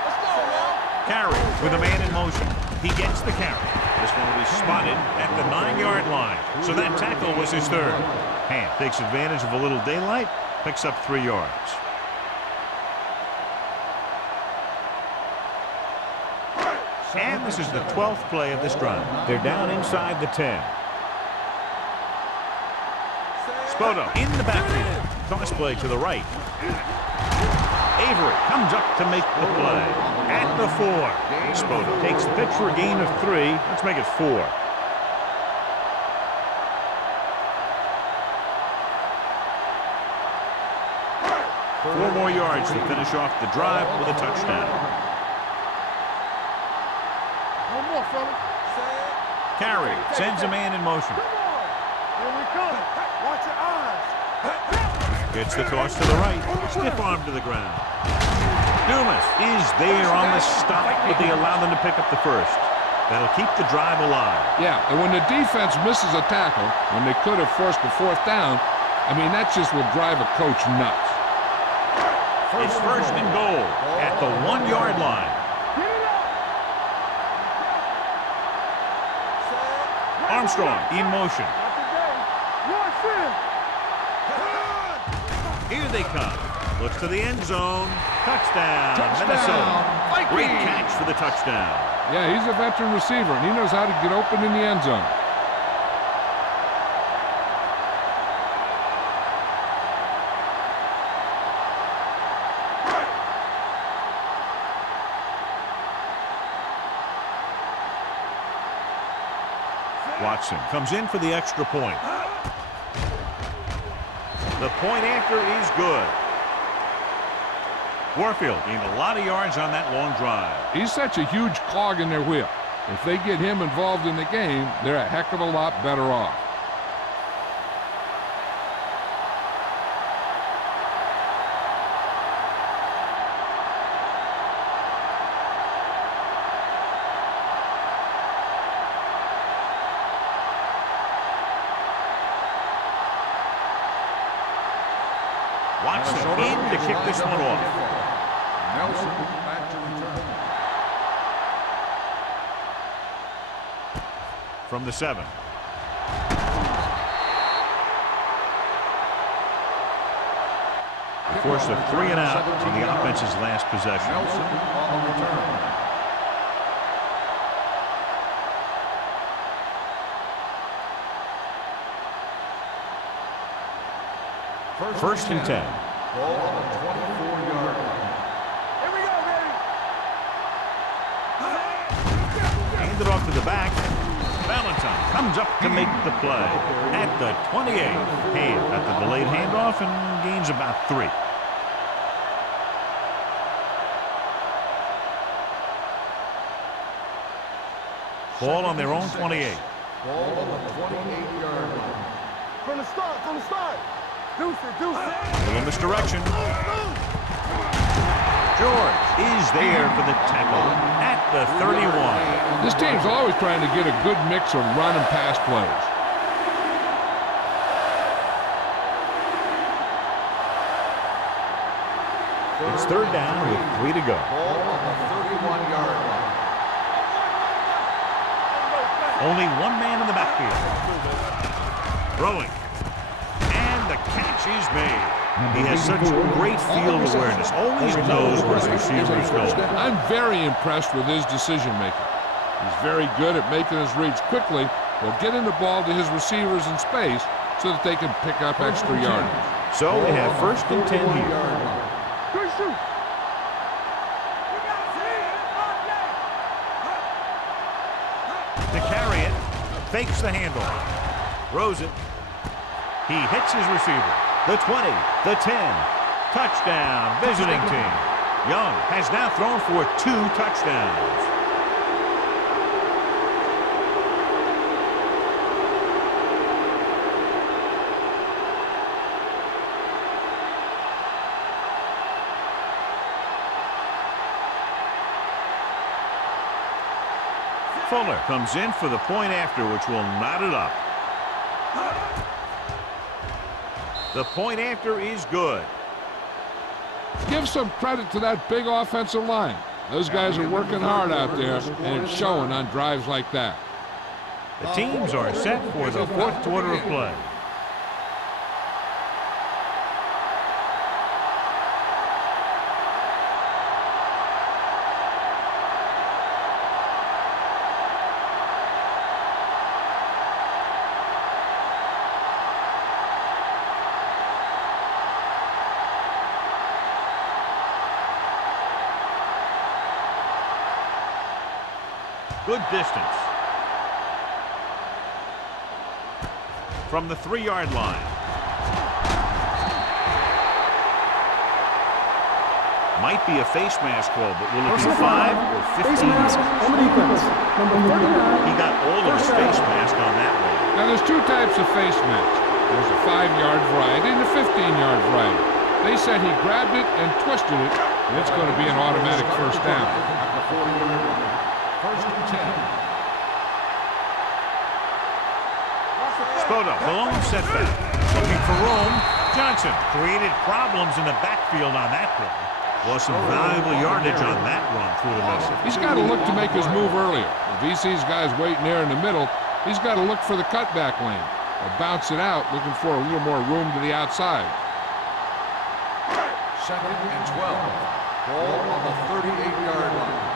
Let's go, man. Carry with a man in motion. He gets the carry. This one will be spotted at the 9-yard line. So that tackle was his third. Hand takes advantage of a little daylight, picks up 3 yards. And this is the 12th play of this drive. They're down inside the 10. Spoto in the backfield. Toss play to the right. Avery comes up to make the play at the 4. Spoto takes the pitch for a gain of 3. Let's make it 4. Four more yards to finish off the drive with a touchdown. One more, fella. Carry sends a man in motion. Here we come. Watch your eyes. Gets the toss to the right. Stiff arm to the ground. Dumas is there on the stop, but they allow them to pick up the first. That'll keep the drive alive. Yeah, and when the defense misses a tackle, when they could have forced a fourth down, I mean, that just will drive a coach nuts. It's first and goal at the 1-yard line. Armstrong in motion. Here they come. Looks to the end zone. Touchdown, Minnesota. Great catch for the touchdown. Yeah, he's a veteran receiver, and he knows how to get open in the end zone. Watson comes in for the extra point. The point after is good. Warfield gained a lot of yards on that long drive. He's such a huge cog in their wheel. If they get him involved in the game, they're a heck of a lot better off. Watson in to kick this one off. Nelson back to return. From the 7. A course of 3 and out on the offense's last possession. Nelson on the return. First and 10. Ball on the 24-yard line. Here we go, baby. Handed off to the back. Valentine comes up to make the play at the 28. Hand at the delayed handoff and gains about 3. Ball on their own 28. Ball on the 28-yard line. From the start. Deuce it. Little misdirection. George is there for the tackle at the 31. This team's always trying to get a good mix of run and pass plays. It's third down with 3 to go. Ball on the 31-yard line. Only one man in the backfield. Throwing. And the catch is made. He has such great field awareness. Always knows where his receiver is going. I'm very impressed with his decision-making. He's very good at making his reads quickly while getting the ball to his receivers in space so that they can pick up extra yardage. So they have first and 10 here. Good shoot. To carry it, fakes the handoff, throws it. He hits his receiver. The 20, the 10. Touchdown, visiting team. Young has now thrown for 2 touchdowns. Fuller comes in for the point after, which will knot it up. The point after is good. Give some credit to that big offensive line. Those guys are working hard out there, and it's showing on drives like that. The teams are set for the 4th quarter of play. Good distance. From the 3-yard line. Might be a face mask call, but will it be 5 or 15? Face mask on the defense. Number 39. He got all of his face mask on that one. Now, there's 2 types of face masks. There's a 5-yard variety and a 15-yard variety. They said he grabbed it and twisted it, and it's going to be an automatic first down. First and 10. Spoto, the lone setback. Looking for room. Johnson created problems in the backfield on that play. Lost some valuable yardage on that run through the middle. He's got to look to make his move earlier. If he sees guys waiting there in the middle, he's got to look for the cutback lane or bounce it out, looking for a little more room to the outside. Second and 12. Ball on the 38-yard line.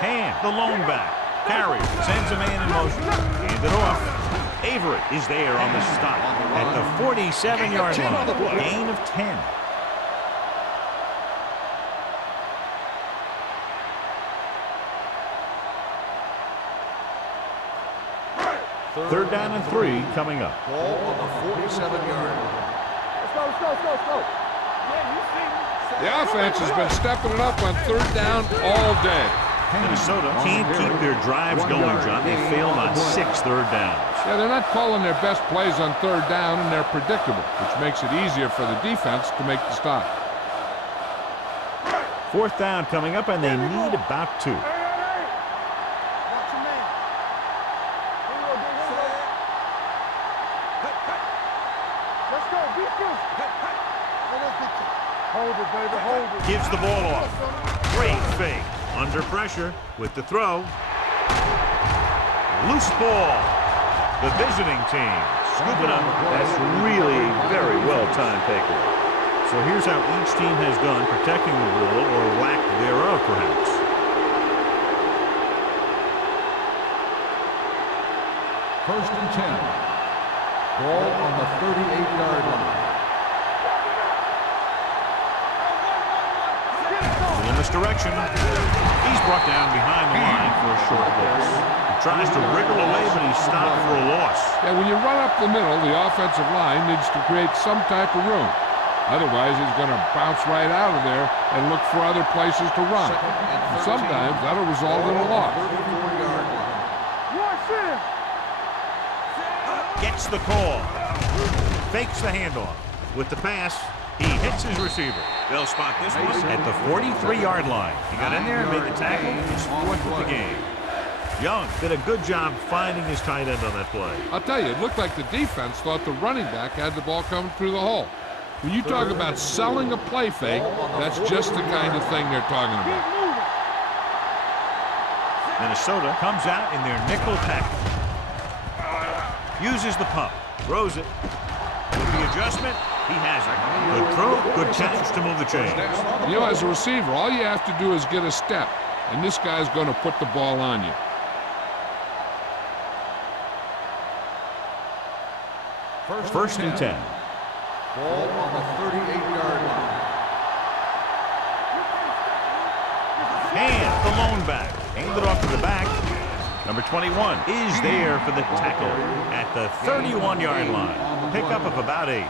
Hand, the lone back. Carries, sends a man in motion. Hand it off. Avery is there on the stop at the 47-yard line. Gain of 10. Third down and 3 coming up. Ball on the 47-yard line. Let's go. The offense has been stepping it up on third down all day. Minnesota can't keep their drives going, John. They failed on 6 third downs. Yeah, they're not calling their best plays on third down, and they're predictable, which makes it easier for the defense to make the stop. 4th down coming up, and they need about 2. Hold it, baby, hold it. Gives the ball off. Great fake. Under pressure with the throw. Loose ball. The visiting team scoop it up. That's really a very well-timed takeaway. So here's how each team has done protecting the ball, or lack thereof, perhaps. First and 10. Ball on the 38-yard line. Little misdirection. He's brought down behind the line for a short loss. He tries to wriggle away, but he's stopped for a loss. Yeah, when you run up the middle, the offensive line needs to create some type of room. Otherwise, he's going to bounce right out of there and look for other places to run. And sometimes that'll result in a loss. 34-yard line. Gets the call. Fakes the handoff. With the pass, he hits his receiver. They'll spot this one at the 43-yard line. He got in there and made the tackle. He's fourth with the game. Young did a good job finding his tight end on that play. I'll tell you, it looked like the defense thought the running back had the ball coming through the hole. When you talk about selling a play fake, that's just the kind of thing they're talking about. Minnesota comes out in their nickel tackle. Uses the pump. Throws it. With the adjustment, he has it. Good throw, good catch to move the chains. You know, as a receiver, all you have to do is get a step, and this guy's going to put the ball on you. First and 10. Ball on the 38-yard line. And the lone back. Hand it off to the back. Number 21 is there for the tackle at the 31-yard line. Pickup of about 8.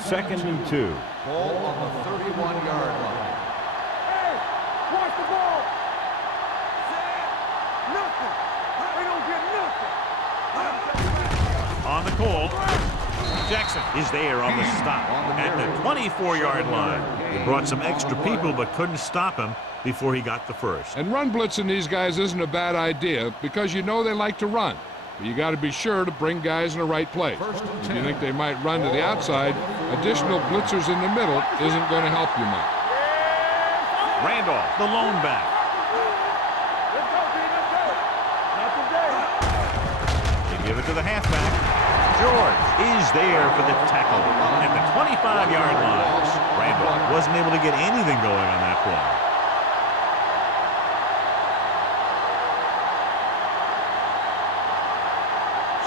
Second and 2. Ball on the 31-yard line. Hey, watch the ball. Nothing. They don't get nothing. On the call, Jackson is there on the stop at the 24-yard line. He brought some extra people but couldn't stop him before he got the first. And run blitzing these guys isn't a bad idea because you know they like to run. But you got to be sure to bring guys in the right place. If you think they might run to the outside, additional blitzers in the middle isn't going to help you much. Randolph, the lone back. Let's go, B. Let's go. Not today. They give it to the halfback. George is there for the tackle at the 25-yard line. Randolph wasn't able to get anything going on that play.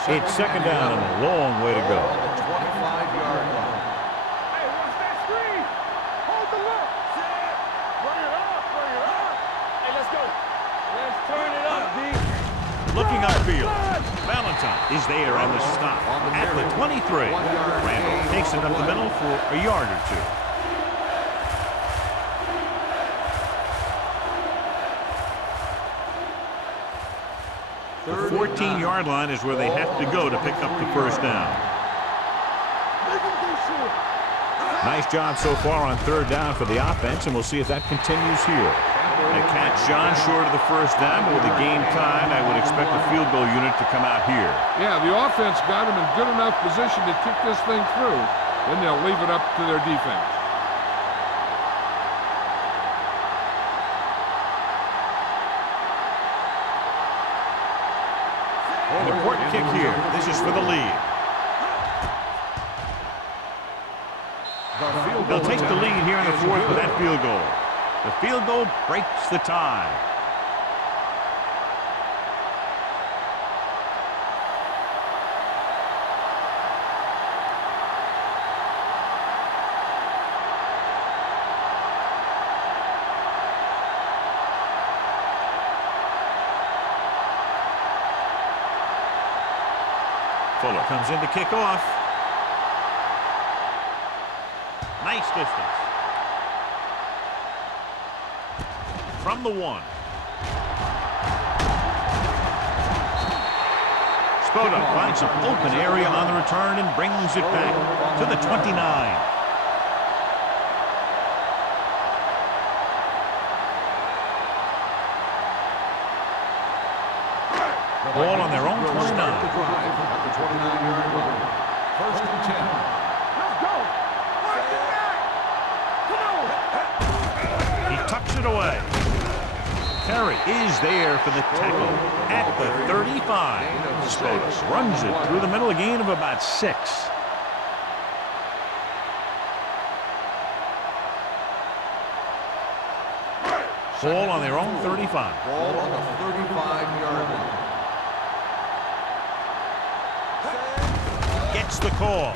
It's second down and a long way to go. On the 25-yard line. Hey, watch that screen. Hold the look. Bring it up. Bring it up. Hey, let's go. Let's turn it up, D. Looking upfield, Valentine is there on the stop at the 23. Randall takes it up the middle for a yard or two. The 14-yard line is where they have to go to pick up the first down. Nice job so far on third down for the offense, and we'll see if that continues here. A catch, John, short of the first down, but with the game time, I would expect the field goal unit to come out here. Yeah, the offense got them in good enough position to kick this thing through. Then they'll leave it up to their defense. An important kick here. This is for the lead. They'll take the lead here in the fourth with that field goal. The field goal breaks the tie. Fuller comes in to kick off. Nice distance. From the 1. Spoda finds some open area on the return and brings it back to the 29. Ball on their own 29. The drive at the 29-yard line. First and 10. Let's go. Watch the back. Come on. He tucks it away. Terry is there for the tackle at the 35. Spoda runs it through the middle, a gain of about 6. Ball on their own 35. Ball on the 35-yard line. Gets the call.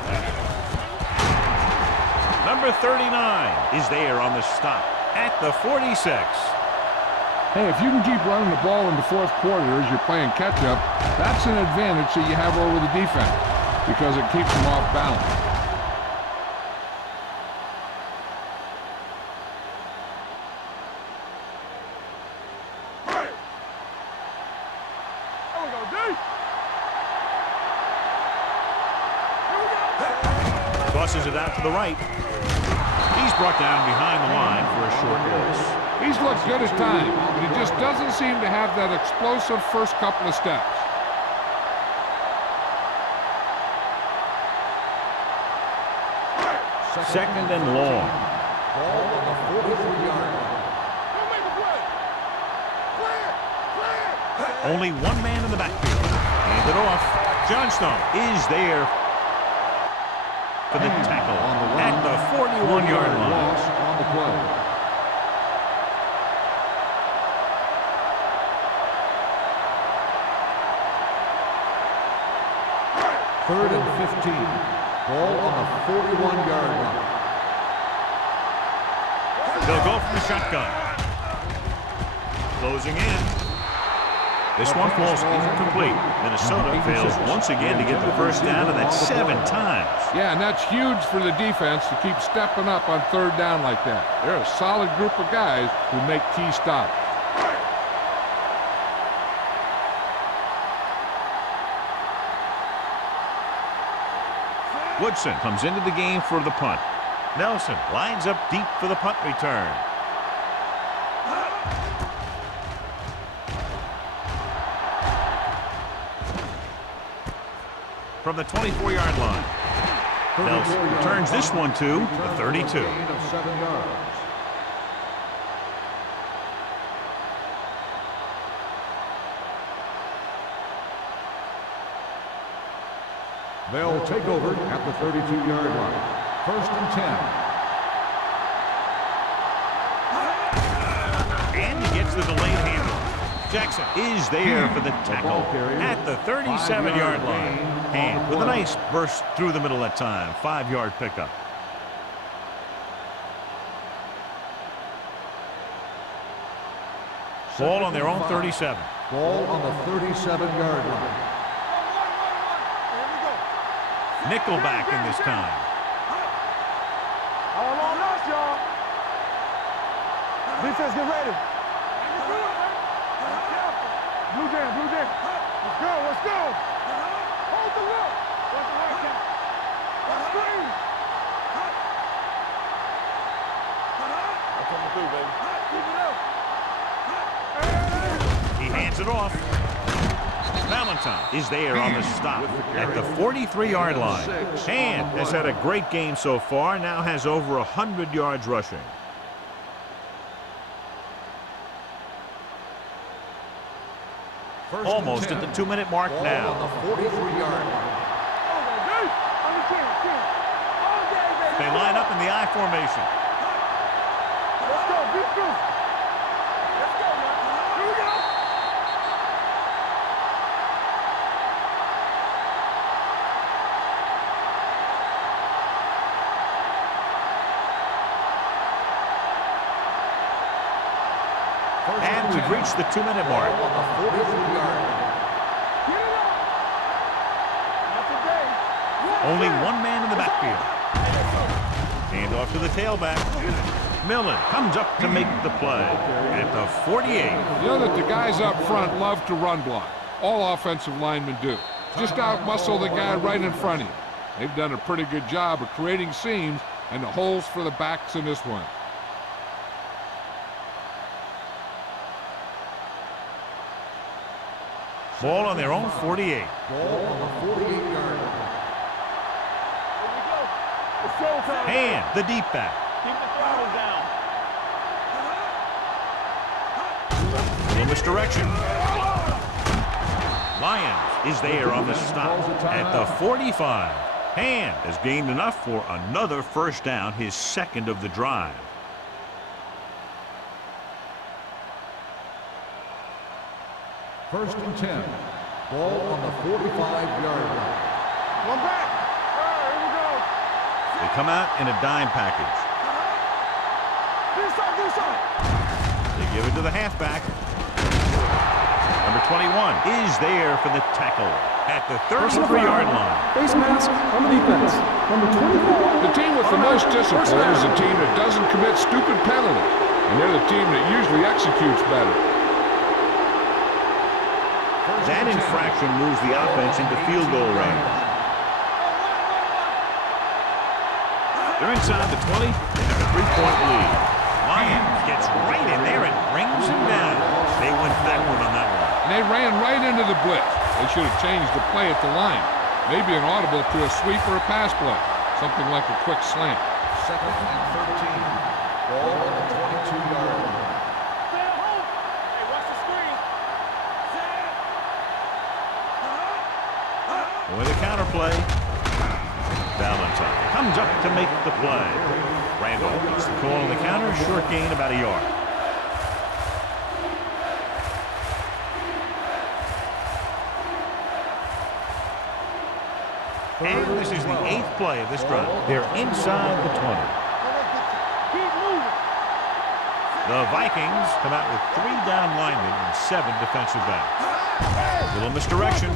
Number 39 is there on the stop at the 46. Hey, if you can keep running the ball in the fourth quarter as you're playing catch-up, that's an advantage that you have over the defense because it keeps them off balance. Tosses it out to the right. He's brought down behind the line for a short loss. He's looked good at times, but he just doesn't seem to have that explosive first couple of steps. Second and long. Ball on the 43-yard line. Only one man in the backfield. Hand it off. Johnstone is there for the tackle at the 41-yard line. Loss on the play. Third and 15. Ball on the 41-yard line. They'll go from the shotgun. Closing in. This one falls incomplete. Minnesota fails once again to get the first down, and that's 7 times. Yeah, and that's huge for the defense to keep stepping up on third down like that. They're a solid group of guys who make key stops. Woodson comes into the game for the punt. Nelson lines up deep for the punt return. From the 24-yard line. Nelson returns this one to the 32. Gain of 7 yards. They'll take over at the 32-yard line. First and 10. And he gets the delayed handoff. Jackson is there for the tackle at the 37-yard line. And with a nice burst through the middle that time, 5-yard pickup. Ball on their own 37. Ball on the 37-yard line. Nickelback in this time. All on us, y'all. Defense, get ready. Blue jam, blue jam. Let's go, let's go. Hold the look. Watch the right camp. Screen. I'm coming through, baby. Keep it up. He hands it off. Valentine is there on the stop at the 43-yard line. And has had a great game so far, now has over 100 yards rushing. Almost at the 2-minute mark now. On the 43-yard line. They line up in the I formation. Let's go, beat through. Let's go, man. Here we go. And we've reached the 2-minute mark. On the 43-yard line. Get it up. Not today. Only one man in the backfield. Hand off to the tailback. Millen comes up to make the play at the 48. You know that the guys up front love to run block. All offensive linemen do. Just out-muscle the guy right in front of you. They've done a pretty good job of creating seams and the holes for the backs in this one. Ball on their own 48. Ball on the 48-yard line. It's showtime. And the deep back. Keep the throttle down. Little misdirection. Lyons is there on the stop at the 45. Hand has gained enough for another first down, his second of the drive. First and 10. Ball on the 45-yard line. One back. All right, here we go. They come out in a dime package. Do something, do something. They give it to the halfback. 21 is there for the tackle at the Personal 33-yard foul. line. Face mask on the defense. Number 24. The team with the most discipline is the team that doesn't commit stupid penalties, and they're the team that usually executes better. That infraction moves the offense into field goal range. They're inside the 20. They have a 3-point lead. Lions gets right in there and brings him down. They went backward on that one. And they ran right into the blitz. They should have changed the play at the line. Maybe an audible to a sweep or a pass play. Something like a quick slant. 2nd and 13. Ball on the 22-yard line. Hey, watch the screen. With a counter play. Valentine comes up to make the play. Randall gets the call on the counter. Short gain about a yard. And this is the 8th play of this drive. They're inside the 20. Keep moving. The Vikings come out with 3 down linemen and 7 defensive backs. Little misdirection.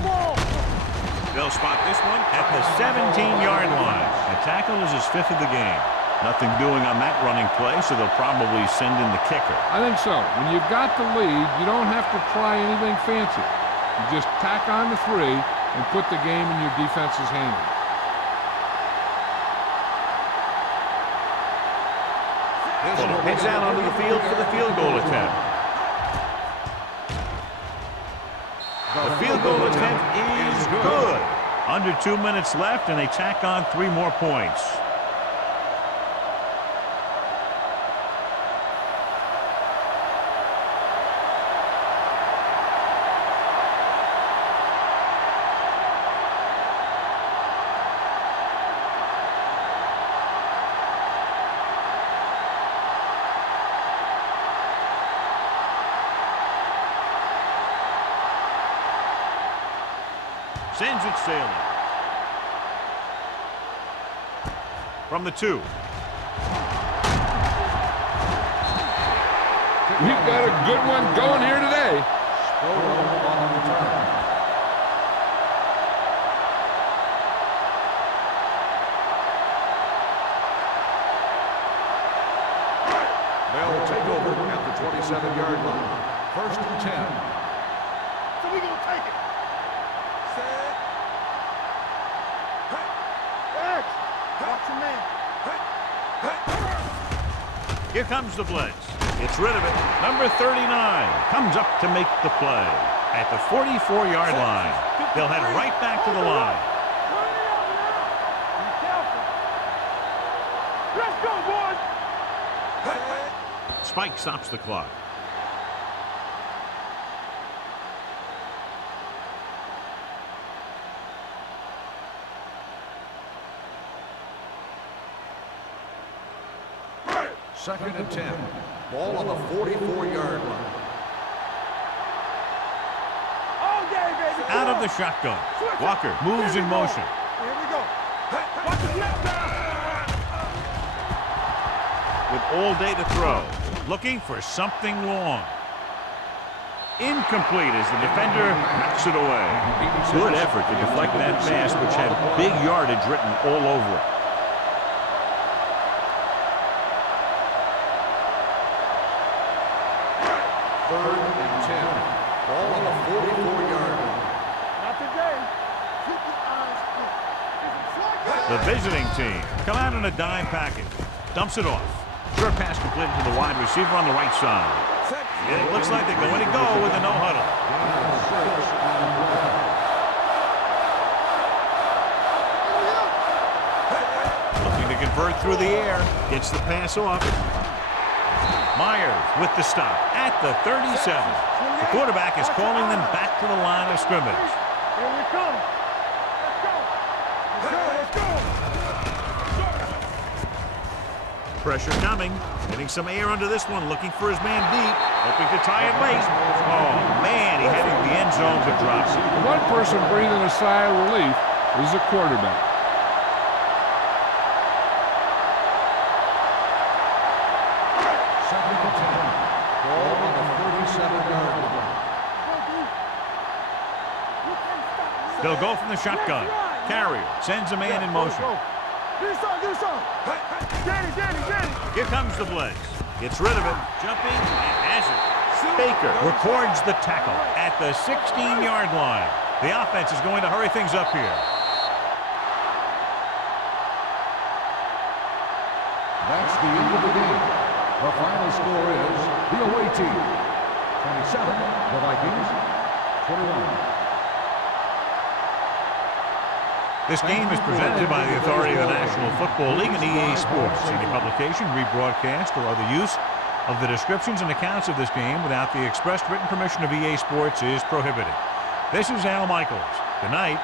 They'll spot this one at the 17-yard line. The tackle is his 5th of the game. Nothing doing on that running play, so they'll probably send in the kicker. I think so. When you've got the lead, you don't have to try anything fancy. You just tack on the 3 and put the game in your defense's hands. Heads out onto the field for the field goal attempt. The field goal attempt is good. Under 2 minutes left, and they tack on 3 more points. Sends it sailing. From the 2. We've got a good one going here today. Spoto on the return. They'll take over at the 27-yard line. 1st and 10. So we gonna take it. Set. X. Watch your man. Here comes the blitz. Gets rid of it. Number 39 comes up to make the play. At the 44-yard line. They'll head right back to the line. Be careful. Let's go, boys. Spike stops the clock. Second and 10. Ball on the 44-yard line. All day, baby. Out of the shotgun. Walker moves in motion. Here we go. Watch the snap now. With all day to throw. Looking for something long. Incomplete as the defender knocks it away. Good effort to deflect that pass, which had big yardage written all over it. Third and 10. Ball on the 44-yard line. Not today. Keep your eyes open. The visiting team come out in a dime package. Dumps it off. Short pass completed to the wide receiver on the right side. And it looks like they're going to go with a no huddle. Looking to convert through the air. Gets the pass off. Myers with the stop at the 37. The quarterback is calling them back to the line of scrimmage. Here we come. Let's go. Let's go. Let's go. Pressure coming. Getting some air under this one. Looking for his man deep. Hoping to tie it late. Oh, man. He headed the end zone but drops it. One person breathing a sigh of relief is the quarterback. Second and 10. Ball on the 37-yard line. They'll go from the shotgun. Carrier sends a man in motion. Get some. Get it. Here comes the blitz. Gets rid of it. Jumping and has it. Baker records the tackle at the 16-yard line. The offense is going to hurry things up here. That's the end of the game. The final score is the away team 27, the Vikings 21. This game is presented by the authority of the National Football League and EA Sports. Any publication, rebroadcast, or other use of the descriptions and accounts of this game without the expressed written permission of EA Sports is prohibited. This is Al Michaels. Good night.